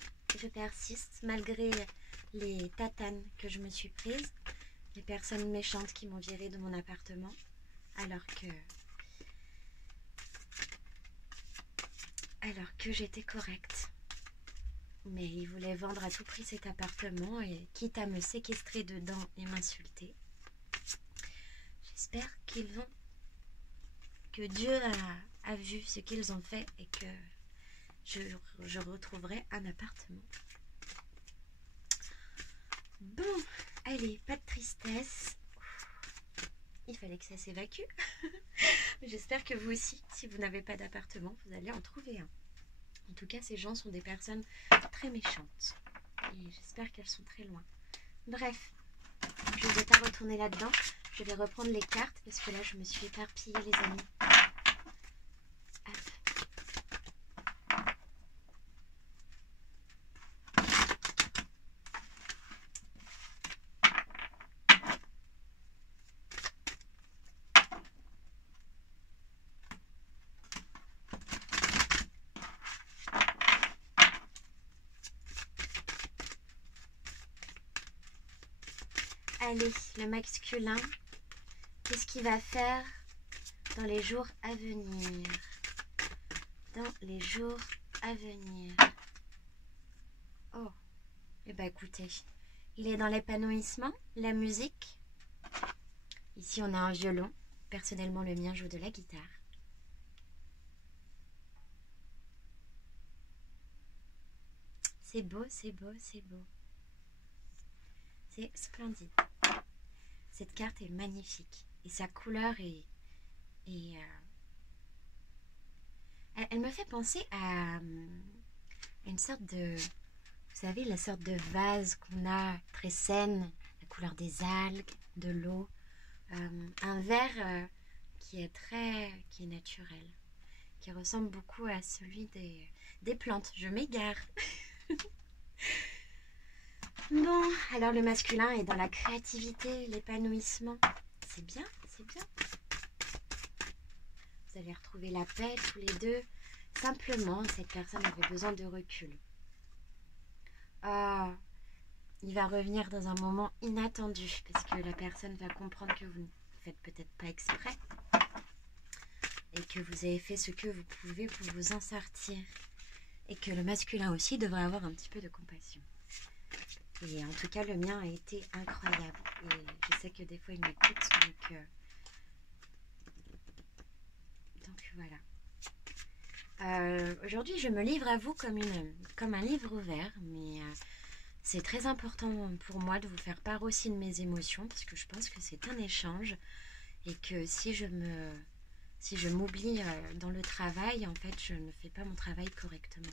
malgré les tatanes que je me suis prises, les personnes méchantes qui m'ont virée de mon appartement, alors que j'étais correcte. Mais il voulait vendre à tout prix cet appartement et quitte à me séquestrer dedans et m'insulter. J'espère que Dieu a vu ce qu'ils ont fait et que je retrouverai un appartement. Bon, allez, pas de tristesse. Il fallait que ça s'évacue. J'espère que vous aussi, si vous n'avez pas d'appartement, vous allez en trouver un. En tout cas, ces gens sont des personnes très méchantes. Et j'espère qu'elles sont très loin. Bref, je ne vais pas retourner là-dedans. Je vais reprendre les cartes parce que là, je me suis éparpillée, les amis. Hop. Allez, le masculin, qu'est-ce qu'il va faire dans les jours à venir? Dans les jours à venir. Oh, eh bien écoutez, il est dans l'épanouissement, la musique. Ici, on a un violon. Personnellement, le mien joue de la guitare. C'est beau, c'est beau, c'est beau. C'est splendide. Cette carte est magnifique. Et sa couleur elle me fait penser à une sorte de... Vous savez, la sorte de vase qu'on a, très saine, la couleur des algues, de l'eau. Un verre qui est naturel, qui ressemble beaucoup à celui des plantes. Je m'égare. Bon, alors le masculin est dans la créativité, l'épanouissement. C'est bien, c'est bien. Vous allez retrouver la paix tous les deux. Simplement, cette personne avait besoin de recul. Ah, il va revenir dans un moment inattendu parce que la personne va comprendre que vous ne faites peut-être pas exprès et que vous avez fait ce que vous pouvez pour vous en sortir et que le masculin aussi devrait avoir un petit peu de compassion. Et en tout cas, le mien a été incroyable et je sais que des fois il m'écoute, donc voilà. Aujourd'hui, je me livre à vous comme un livre ouvert, mais c'est très important pour moi de vous faire part aussi de mes émotions, parce que je pense que c'est un échange, et que si je m'oublie dans le travail, en fait, je ne fais pas mon travail correctement.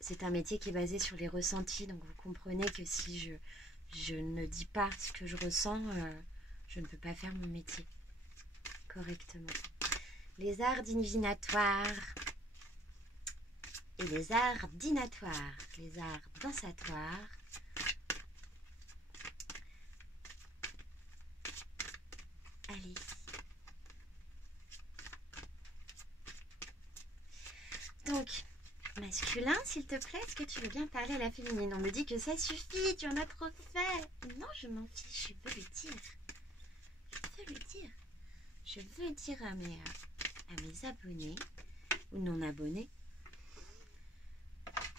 C'est un métier qui est basé sur les ressentis, donc vous comprenez que si je ne dis pas ce que je ressens, je ne peux pas faire mon métier correctement. Les arts divinatoires et les arts dinatoires, les arts dansatoires. Allez. Donc, masculin, s'il te plaît, est-ce que tu veux bien parler à la féminine? On me dit que ça suffit, tu en as trop fait. Non, je m'en fiche, je veux le dire. Je veux le dire. Je veux dire à mes abonnés ou non abonnés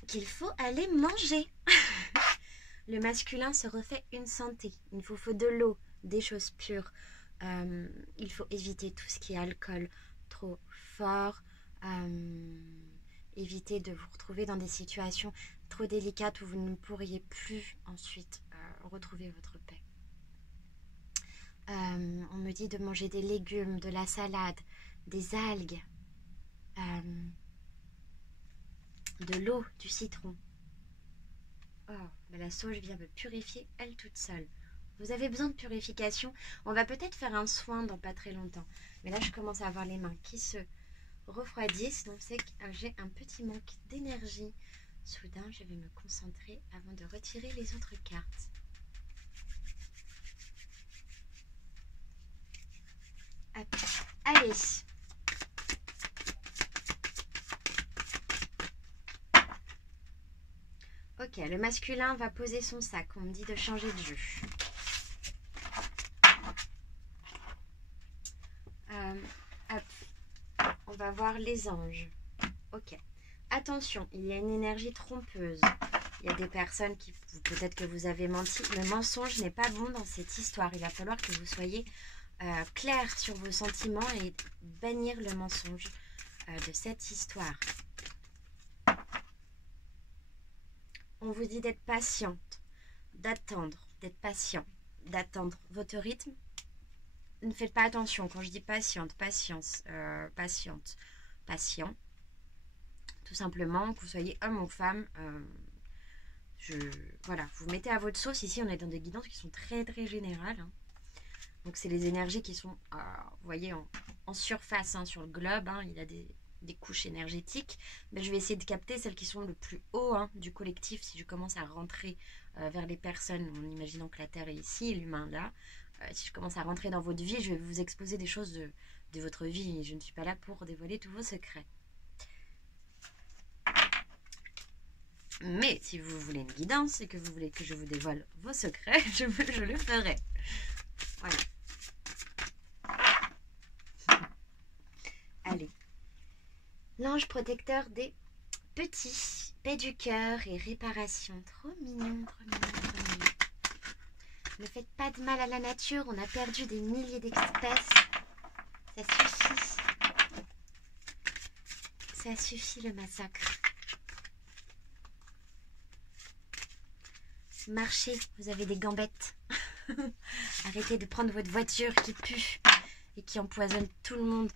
qu'il faut aller manger. Le masculin se refait une santé. Il vous faut de l'eau, des choses pures. Il faut éviter tout ce qui est alcool trop fort. Éviter de vous retrouver dans des situations trop délicates où vous ne pourriez plus ensuite retrouver votre paix. On me dit de manger des légumes, de la salade, des algues, de l'eau, du citron. Oh, ben la sauge vient me purifier elle toute seule. Vous avez besoin de purification. On va peut-être faire un soin dans pas très longtemps. Mais là, je commence à avoir les mains qui se refroidissent. Donc, c'est que j'ai un petit manque d'énergie. Soudain, je vais me concentrer avant de retirer les autres cartes. Hop. Allez. Ok, le masculin va poser son sac. On me dit de changer de jeu. Hop. On va voir les anges. Ok. attention, il y a une énergie trompeuse. Il y a des personnes qui, peut-être que vous avez menti. Le mensonge n'est pas bon dans cette histoire. Il va falloir que vous soyez clair sur vos sentiments et bannir le mensonge de cette histoire. On vous dit d'être patiente, d'attendre, d'être patient, d'attendre votre rythme. Ne faites pas attention quand je dis patiente, patience, patiente, patient. Tout simplement, que vous soyez homme ou femme, voilà, vous mettez à votre sauce. Ici, on est dans des guidances qui sont très très générales. Hein. Donc, c'est les énergies qui sont, vous voyez, en surface, hein, sur le globe. Hein, il y a des couches énergétiques. Mais je vais essayer de capter celles qui sont le plus haut hein, du collectif. Si je commence à rentrer vers les personnes, en imaginant que la Terre est ici et l'humain là, si je commence à rentrer dans votre vie, je vais vous exposer des choses de votre vie. Et je ne suis pas là pour dévoiler tous vos secrets. Mais si vous voulez une guidance et que vous voulez que je vous dévoile vos secrets, je le ferai. Voilà. Allez. L'ange protecteur des petits, paix du cœur et réparation. Trop mignon, trop mignon, trop mignon. Ne faites pas de mal à la nature, on a perdu des milliers d'espèces. Ça suffit. Ça suffit le massacre. Marchez, vous avez des gambettes. Arrêtez de prendre votre voiture qui pue et qui empoisonne tout le monde.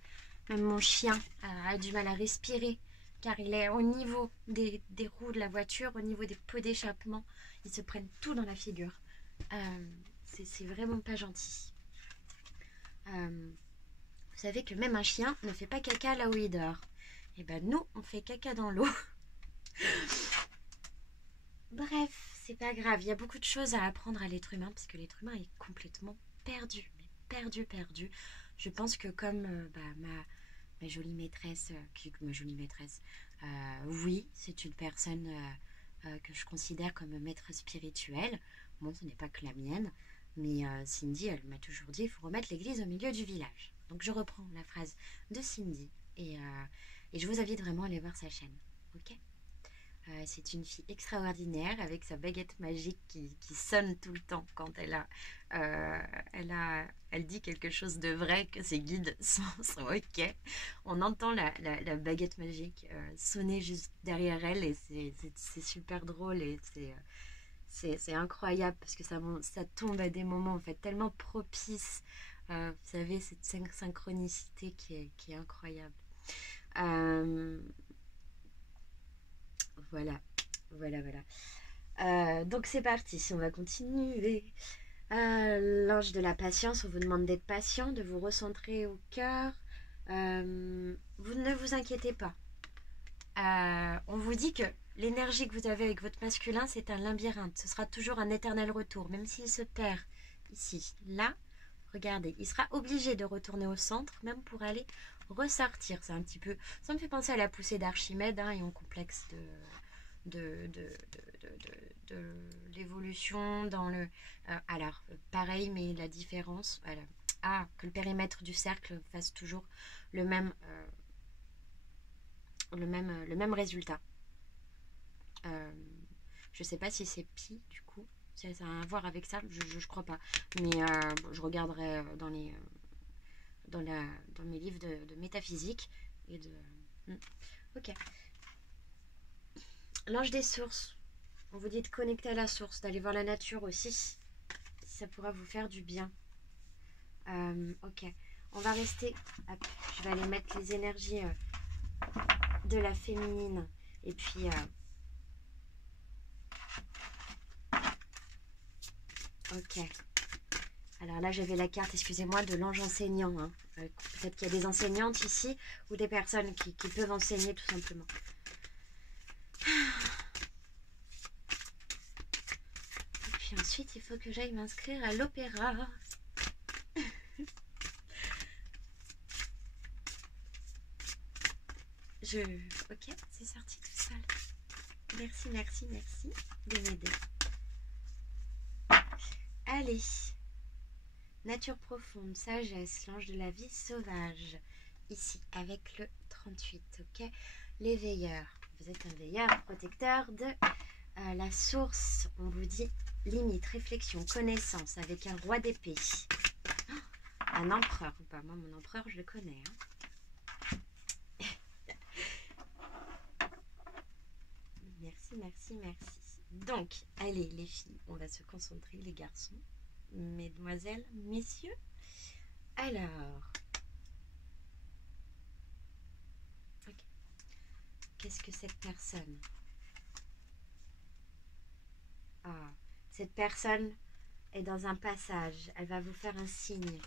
Même mon chien a du mal à respirer car il est au niveau des roues de la voiture, au niveau des pots d'échappement. Ils se prennent tout dans la figure. C'est vraiment pas gentil. Vous savez que même un chien ne fait pas caca là où il dort. Et ben nous, on fait caca dans l'eau. Bref, c'est pas grave. Il y a beaucoup de choses à apprendre à l'être humain parce que l'être humain est complètement perdu. Mais perdu. Je pense que comme ma jolie maîtresse, oui, c'est une personne que je considère comme maître spirituel. Bon, ce n'est pas que la mienne, mais Cindy, elle m'a toujours dit, il faut remettre l'église au milieu du village. Donc je reprends la phrase de Cindy et je vous invite vraiment à aller voir sa chaîne, ok ? C'est une fille extraordinaire avec sa baguette magique qui sonne tout le temps quand elle dit quelque chose de vrai, que ses guides sont ok. On entend la baguette magique sonner juste derrière elle et c'est super drôle et c'est incroyable parce que ça tombe à des moments en fait tellement propices. Vous savez, cette synchronicité qui est incroyable. Voilà. Donc c'est parti, on va continuer. L'ange de la patience, on vous demande d'être patient, de vous recentrer au cœur. Vous ne vous inquiétez pas. On vous dit que l'énergie que vous avez avec votre masculin, c'est un labyrinthe. Ce sera toujours un éternel retour, même s'il se perd ici. Là, regardez, il sera obligé de retourner au centre, même pour aller ressortir. C'est un petit peu... Ça me fait penser à la poussée d'Archimède hein, et au complexe de l'évolution dans le... alors, pareil, mais la différence... que le périmètre du cercle fasse toujours le même résultat. Je sais pas si c'est pi, du coup. Ça a à voir avec ça, je crois pas. Mais je regarderai dans mes livres de métaphysique et de... Ok. L'ange des sources. On vous dit de connecter à la source, d'aller voir la nature aussi. Ça pourra vous faire du bien. Ok. On va rester... Hop, je vais aller mettre les énergies de la féminine. Et puis... Ok. Alors là, j'avais la carte, excusez-moi, de l'ange enseignant. Hein. Peut-être qu'il y a des enseignantes ici ou des personnes qui peuvent enseigner tout simplement. Et puis ensuite, il faut que j'aille m'inscrire à l'opéra. Ok, c'est sorti tout seul. Merci de m'aider. Allez. Nature profonde, sagesse, l'ange de la vie sauvage. Ici, avec le 38, ok. L'éveilleur. vous êtes un veilleur, protecteur de la source. On vous dit limite, réflexion, connaissance avec un roi d'épée. Un empereur ou pas? Moi, mon empereur, je le connais. Merci, merci, merci. Donc, allez les filles, on va se concentrer, les garçons, mesdemoiselles, messieurs. Alors, okay. Qu'est-ce que cette personne? Ah, cette personne est dans un passage, elle va vous faire un signe.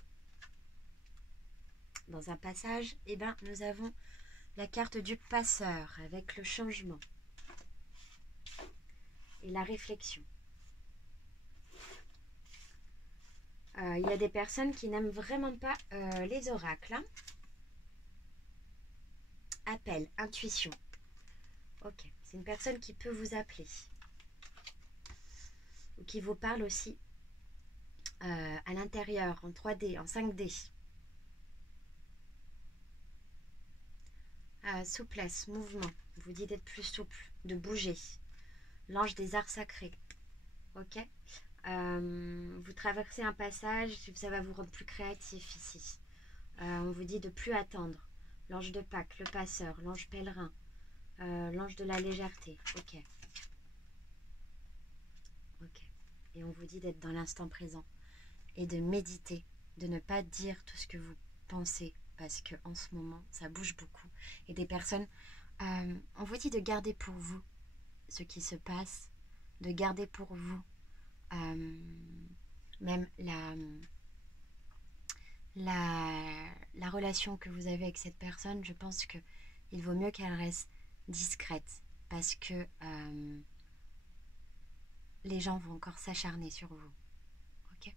Dans un passage, eh ben, nous avons la carte du passeur avec le changement et la réflexion. Il y a des personnes qui n'aiment vraiment pas les oracles. Hein. Appel, intuition. Ok, c'est une personne qui peut vous appeler. Ou qui vous parle aussi à l'intérieur, en 3D, en 5D. Souplesse, mouvement. On vous dit d'être plus souple, de bouger. L'ange des arts sacrés. Ok. Vous traversez un passage, ça va vous rendre plus créatif ici. On vous dit de plus attendre. L'ange de Pâques, le passeur, l'ange pèlerin, l'ange de la légèreté. Ok. Ok. Et on vous dit d'être dans l'instant présent et de méditer, de ne pas dire tout ce que vous pensez parce que en ce moment, ça bouge beaucoup. Et des personnes, on vous dit de garder pour vous ce qui se passe, de garder pour vous même la relation que vous avez avec cette personne. Je pense que il vaut mieux qu'elle reste discrète parce que les gens vont encore s'acharner sur vous. Ok.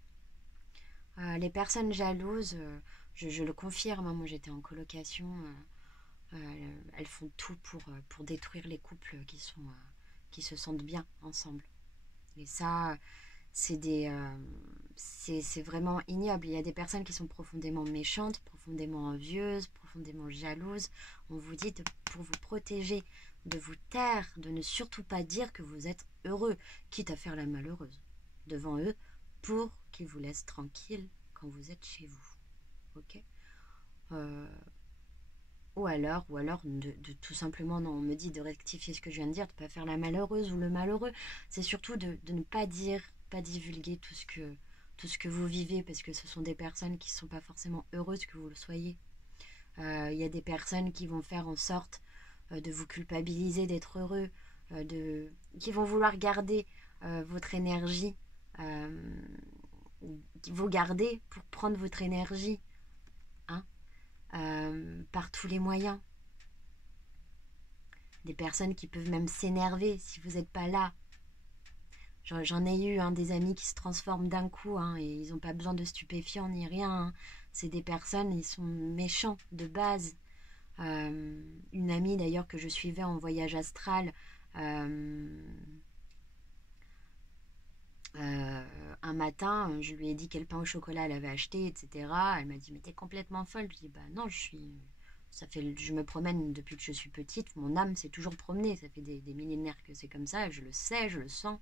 Les personnes jalouses, je le confirme, hein, moi j'étais en colocation, elles font tout pour détruire les couples qui se sentent bien ensemble. Et ça, c'est vraiment ignoble. Il y a des personnes qui sont profondément méchantes, profondément envieuses, profondément jalouses. On vous dit pour vous protéger, de vous taire, de ne surtout pas dire que vous êtes heureux, quitte à faire la malheureuse devant eux, pour qu'ils vous laissent tranquille quand vous êtes chez vous. Ok. Ou alors de tout simplement, non, on me dit de rectifier ce que je viens de dire, de ne pas faire la malheureuse ou le malheureux. C'est surtout de ne pas dire, pas divulguer tout ce que vous vivez, parce que ce sont des personnes qui ne sont pas forcément heureuses que vous le soyez. Il y a des personnes qui vont faire en sorte de vous culpabiliser d'être heureux, qui vont vouloir garder votre énergie, vous garder pour prendre votre énergie. Hein. Par tous les moyens. Des personnes qui peuvent même s'énerver si vous n'êtes pas là. J'en ai eu des amis qui se transforment d'un coup, et ils n'ont pas besoin de stupéfiants ni rien. Hein. C'est des personnes, ils sont méchants de base. Une amie d'ailleurs que je suivais en voyage astral, un matin, je lui ai dit quel pain au chocolat elle avait acheté, etc. Elle m'a dit mais t'es complètement folle. Je lui ai dit bah non, je me promène depuis que je suis petite, mon âme s'est toujours promenée, ça fait des millénaires que c'est comme ça, je le sais, je le sens,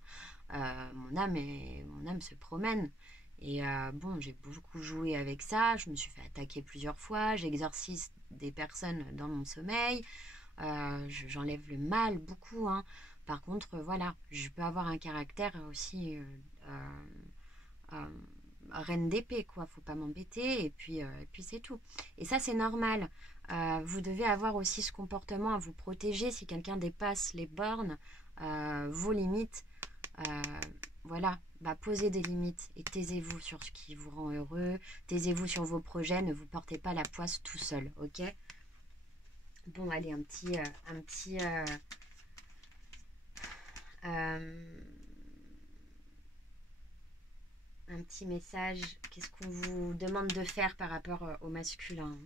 mon âme se promène. Et bon, j'ai beaucoup joué avec ça, je me suis fait attaquer plusieurs fois, j'exorcise des personnes dans mon sommeil, j'enlève le mal beaucoup, hein. Par contre, voilà, je peux avoir un caractère aussi reine d'épée, quoi. Faut pas m'embêter, et puis c'est tout. Et ça, c'est normal. Vous devez avoir aussi ce comportement à vous protéger si quelqu'un dépasse les bornes, vos limites. Voilà, posez des limites et taisez-vous sur ce qui vous rend heureux. Taisez-vous sur vos projets. Ne vous portez pas la poisse tout seul, ok? Bon, allez, un petit message. Qu'est-ce qu'on vous demande de faire par rapport au masculin?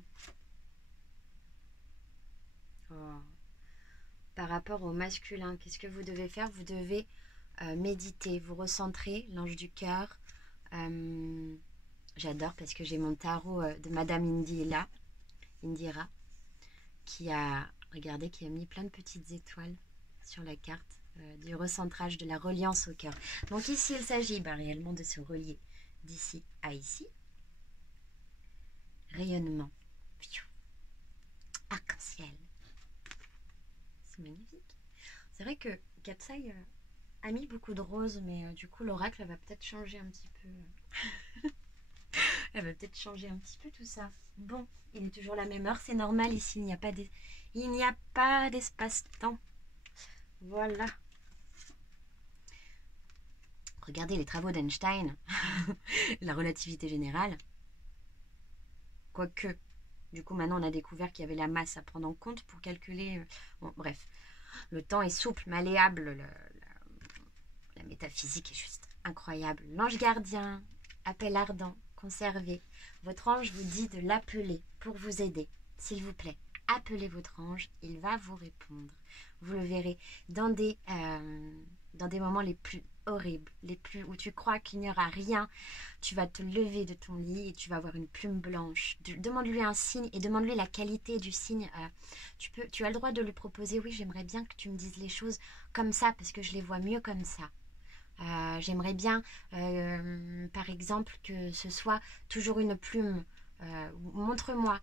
Par rapport au masculin, qu'est-ce que vous devez faire? Vous devez méditer, vous recentrer, l'ange du cœur. J'adore parce que j'ai mon tarot de Madame Indira qui a Regardez qu'il a mis plein de petites étoiles sur la carte du recentrage de la reliance au cœur. Donc ici, il s'agit réellement de se relier d'ici à ici. Rayonnement. Arc-en-ciel. C'est magnifique. C'est vrai que Katsai a mis beaucoup de roses, mais du coup, l'oracle va peut-être changer un petit peu. Elle va peut-être changer un petit peu tout ça. Bon, il est toujours la même heure, c'est normal ici, il n'y a pas d'espace-temps. Voilà. Regardez les travaux d'Einstein, la relativité générale. Quoique, du coup, maintenant, on a découvert qu'il y avait la masse à prendre en compte pour calculer... Bon, bref, le temps est souple, malléable, la métaphysique est juste incroyable. L'ange gardien, appel ardent, conservé. Votre ange vous dit de l'appeler pour vous aider, s'il vous plaît. Appelez votre ange, il va vous répondre. Vous le verrez dans des moments les plus horribles, où tu crois qu'il n'y aura rien. Tu vas te lever de ton lit et tu vas avoir une plume blanche. Demande-lui un signe et demande-lui la qualité du signe. Tu as le droit de lui proposer, oui, j'aimerais bien que tu me dises les choses comme ça parce que je les vois mieux comme ça. J'aimerais bien, par exemple, que ce soit toujours une plume. Montre-moi,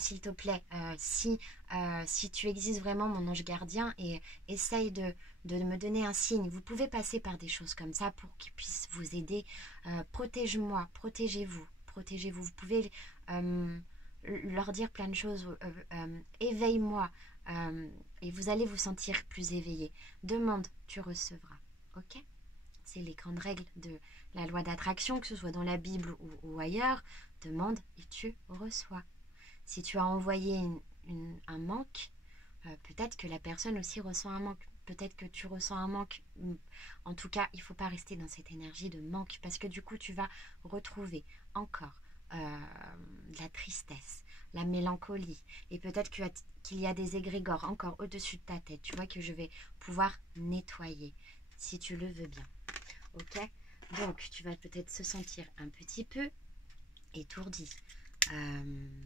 s'il te plaît, si tu existes vraiment, mon ange gardien, et essaye de me donner un signe. Vous pouvez passer par des choses comme ça pour qu'ils puissent vous aider. Protège-moi, protégez-vous. Vous pouvez leur dire plein de choses. Éveille-moi. Et vous allez vous sentir plus éveillé. Demande, tu recevras. Ok? C'est les grandes règles de la loi d'attraction, que ce soit dans la Bible ou ailleurs. Demande et tu reçois. Si tu as envoyé un manque, peut-être que la personne aussi ressent un manque. Peut-être que tu ressens un manque. En tout cas, il ne faut pas rester dans cette énergie de manque parce que du coup, tu vas retrouver encore de la tristesse, la mélancolie. Et peut-être qu'il y a des égrégores encore au-dessus de ta tête. Tu vois que je vais pouvoir nettoyer si tu le veux bien. Ok? Donc, tu vas peut-être se sentir un petit peu étourdi.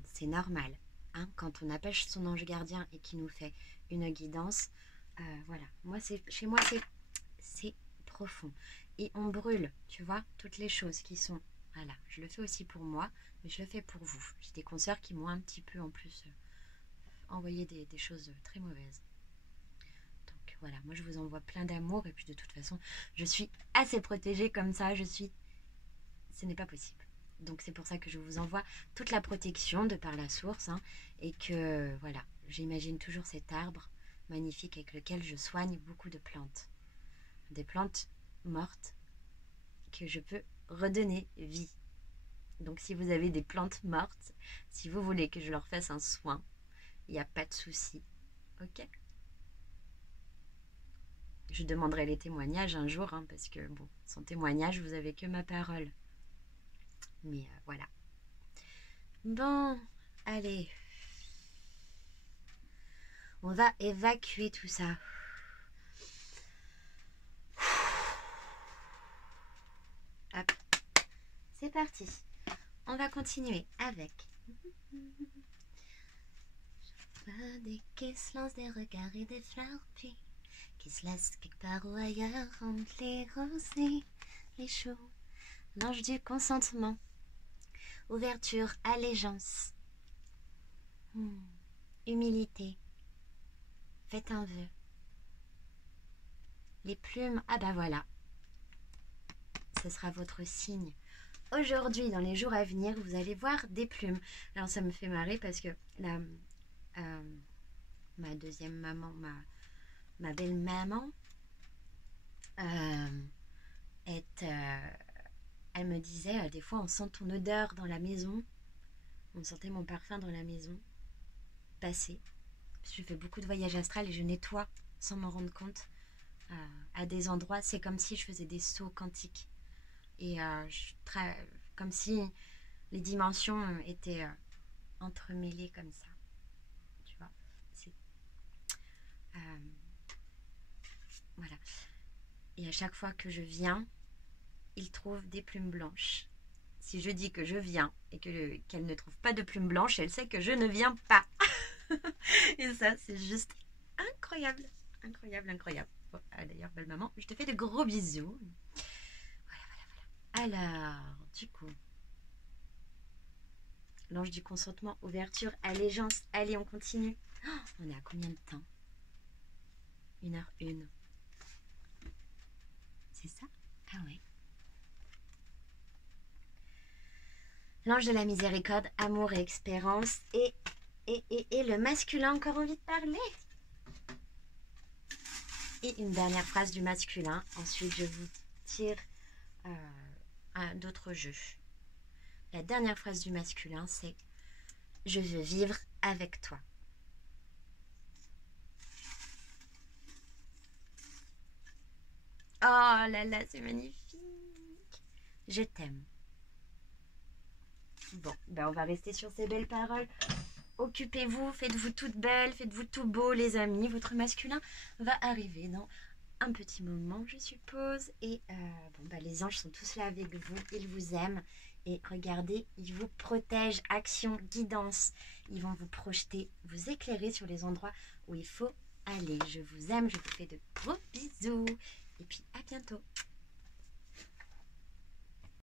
C'est normal. Hein, quand on appelle son ange gardien et qu'il nous fait une guidance, voilà. Chez moi, c'est profond. Et on brûle, tu vois, toutes les choses qui sont... Voilà, je le fais aussi pour moi, mais je le fais pour vous. J'ai des consoeurs qui m'ont un petit peu en plus envoyé des choses très mauvaises. Donc voilà, moi je vous envoie plein d'amour et puis de toute façon, je suis assez protégée comme ça, ce n'est pas possible. Donc c'est pour ça que je vous envoie toute la protection de par la source hein, et que voilà, j'imagine toujours cet arbre magnifique avec lequel je soigne beaucoup de plantes. Des plantes mortes que je peux redonner vie. Donc si vous avez des plantes mortes, si vous voulez que je leur fasse un soin, il n'y a pas de souci. Ok? Je demanderai les témoignages un jour, hein, parce que bon, sans témoignage, vous avez que ma parole. Mais voilà. Bon, allez. On va évacuer tout ça. Hop. C'est parti. On va continuer avec... Des qui se lancent des regards et des fleurs, puis qui se laissent quelque part ou ailleurs entre les rosés, les choux, l'ange du consentement, ouverture, allégeance, humilité, faites un vœu. Les plumes, ah bah voilà, ce sera votre signe. Aujourd'hui, dans les jours à venir, vous allez voir des plumes. Alors ça me fait marrer parce que ma deuxième maman, ma belle-maman, elle me disait, des fois on sent ton odeur dans la maison, on sentait mon parfum dans la maison, passer. Je fais beaucoup de voyages astrales et je nettoie sans m'en rendre compte à des endroits, c'est comme si je faisais des sauts quantiques. Et comme si les dimensions étaient entremêlées comme ça. Tu vois, voilà. Et à chaque fois que je viens, il trouve des plumes blanches. Si je dis que je viens et qu'elle ne trouve pas de plumes blanches, elle sait que je ne viens pas. Et ça, c'est juste incroyable. Incroyable, incroyable. Bon, d'ailleurs, belle maman, je te fais de gros bisous. Voilà, voilà, voilà. Alors, du coup, l'ange du consentement, ouverture, allégeance. Allez, on continue. Oh, on est à combien de temps? 1h01. C'est ça? Ah ouais. L'ange de la miséricorde, amour et expérience. Et le masculin, encore envie de parler? Et une dernière phrase du masculin. Ensuite, je vous tire d'autres jeux. La dernière phrase du masculin, c'est « Je veux vivre avec toi ». Oh là là, c'est magnifique. Je t'aime. Bon, ben on va rester sur ces belles paroles. Occupez-vous, faites-vous toutes belles, faites-vous tout beau, les amis. Votre masculin va arriver dans un petit moment, je suppose. Et bon, ben, les anges sont tous là avec vous. Ils vous aiment. Et regardez, ils vous protègent. Action, guidance. Ils vont vous projeter, vous éclairer sur les endroits où il faut aller. Je vous aime, je vous fais de gros bisous. Et puis à bientôt.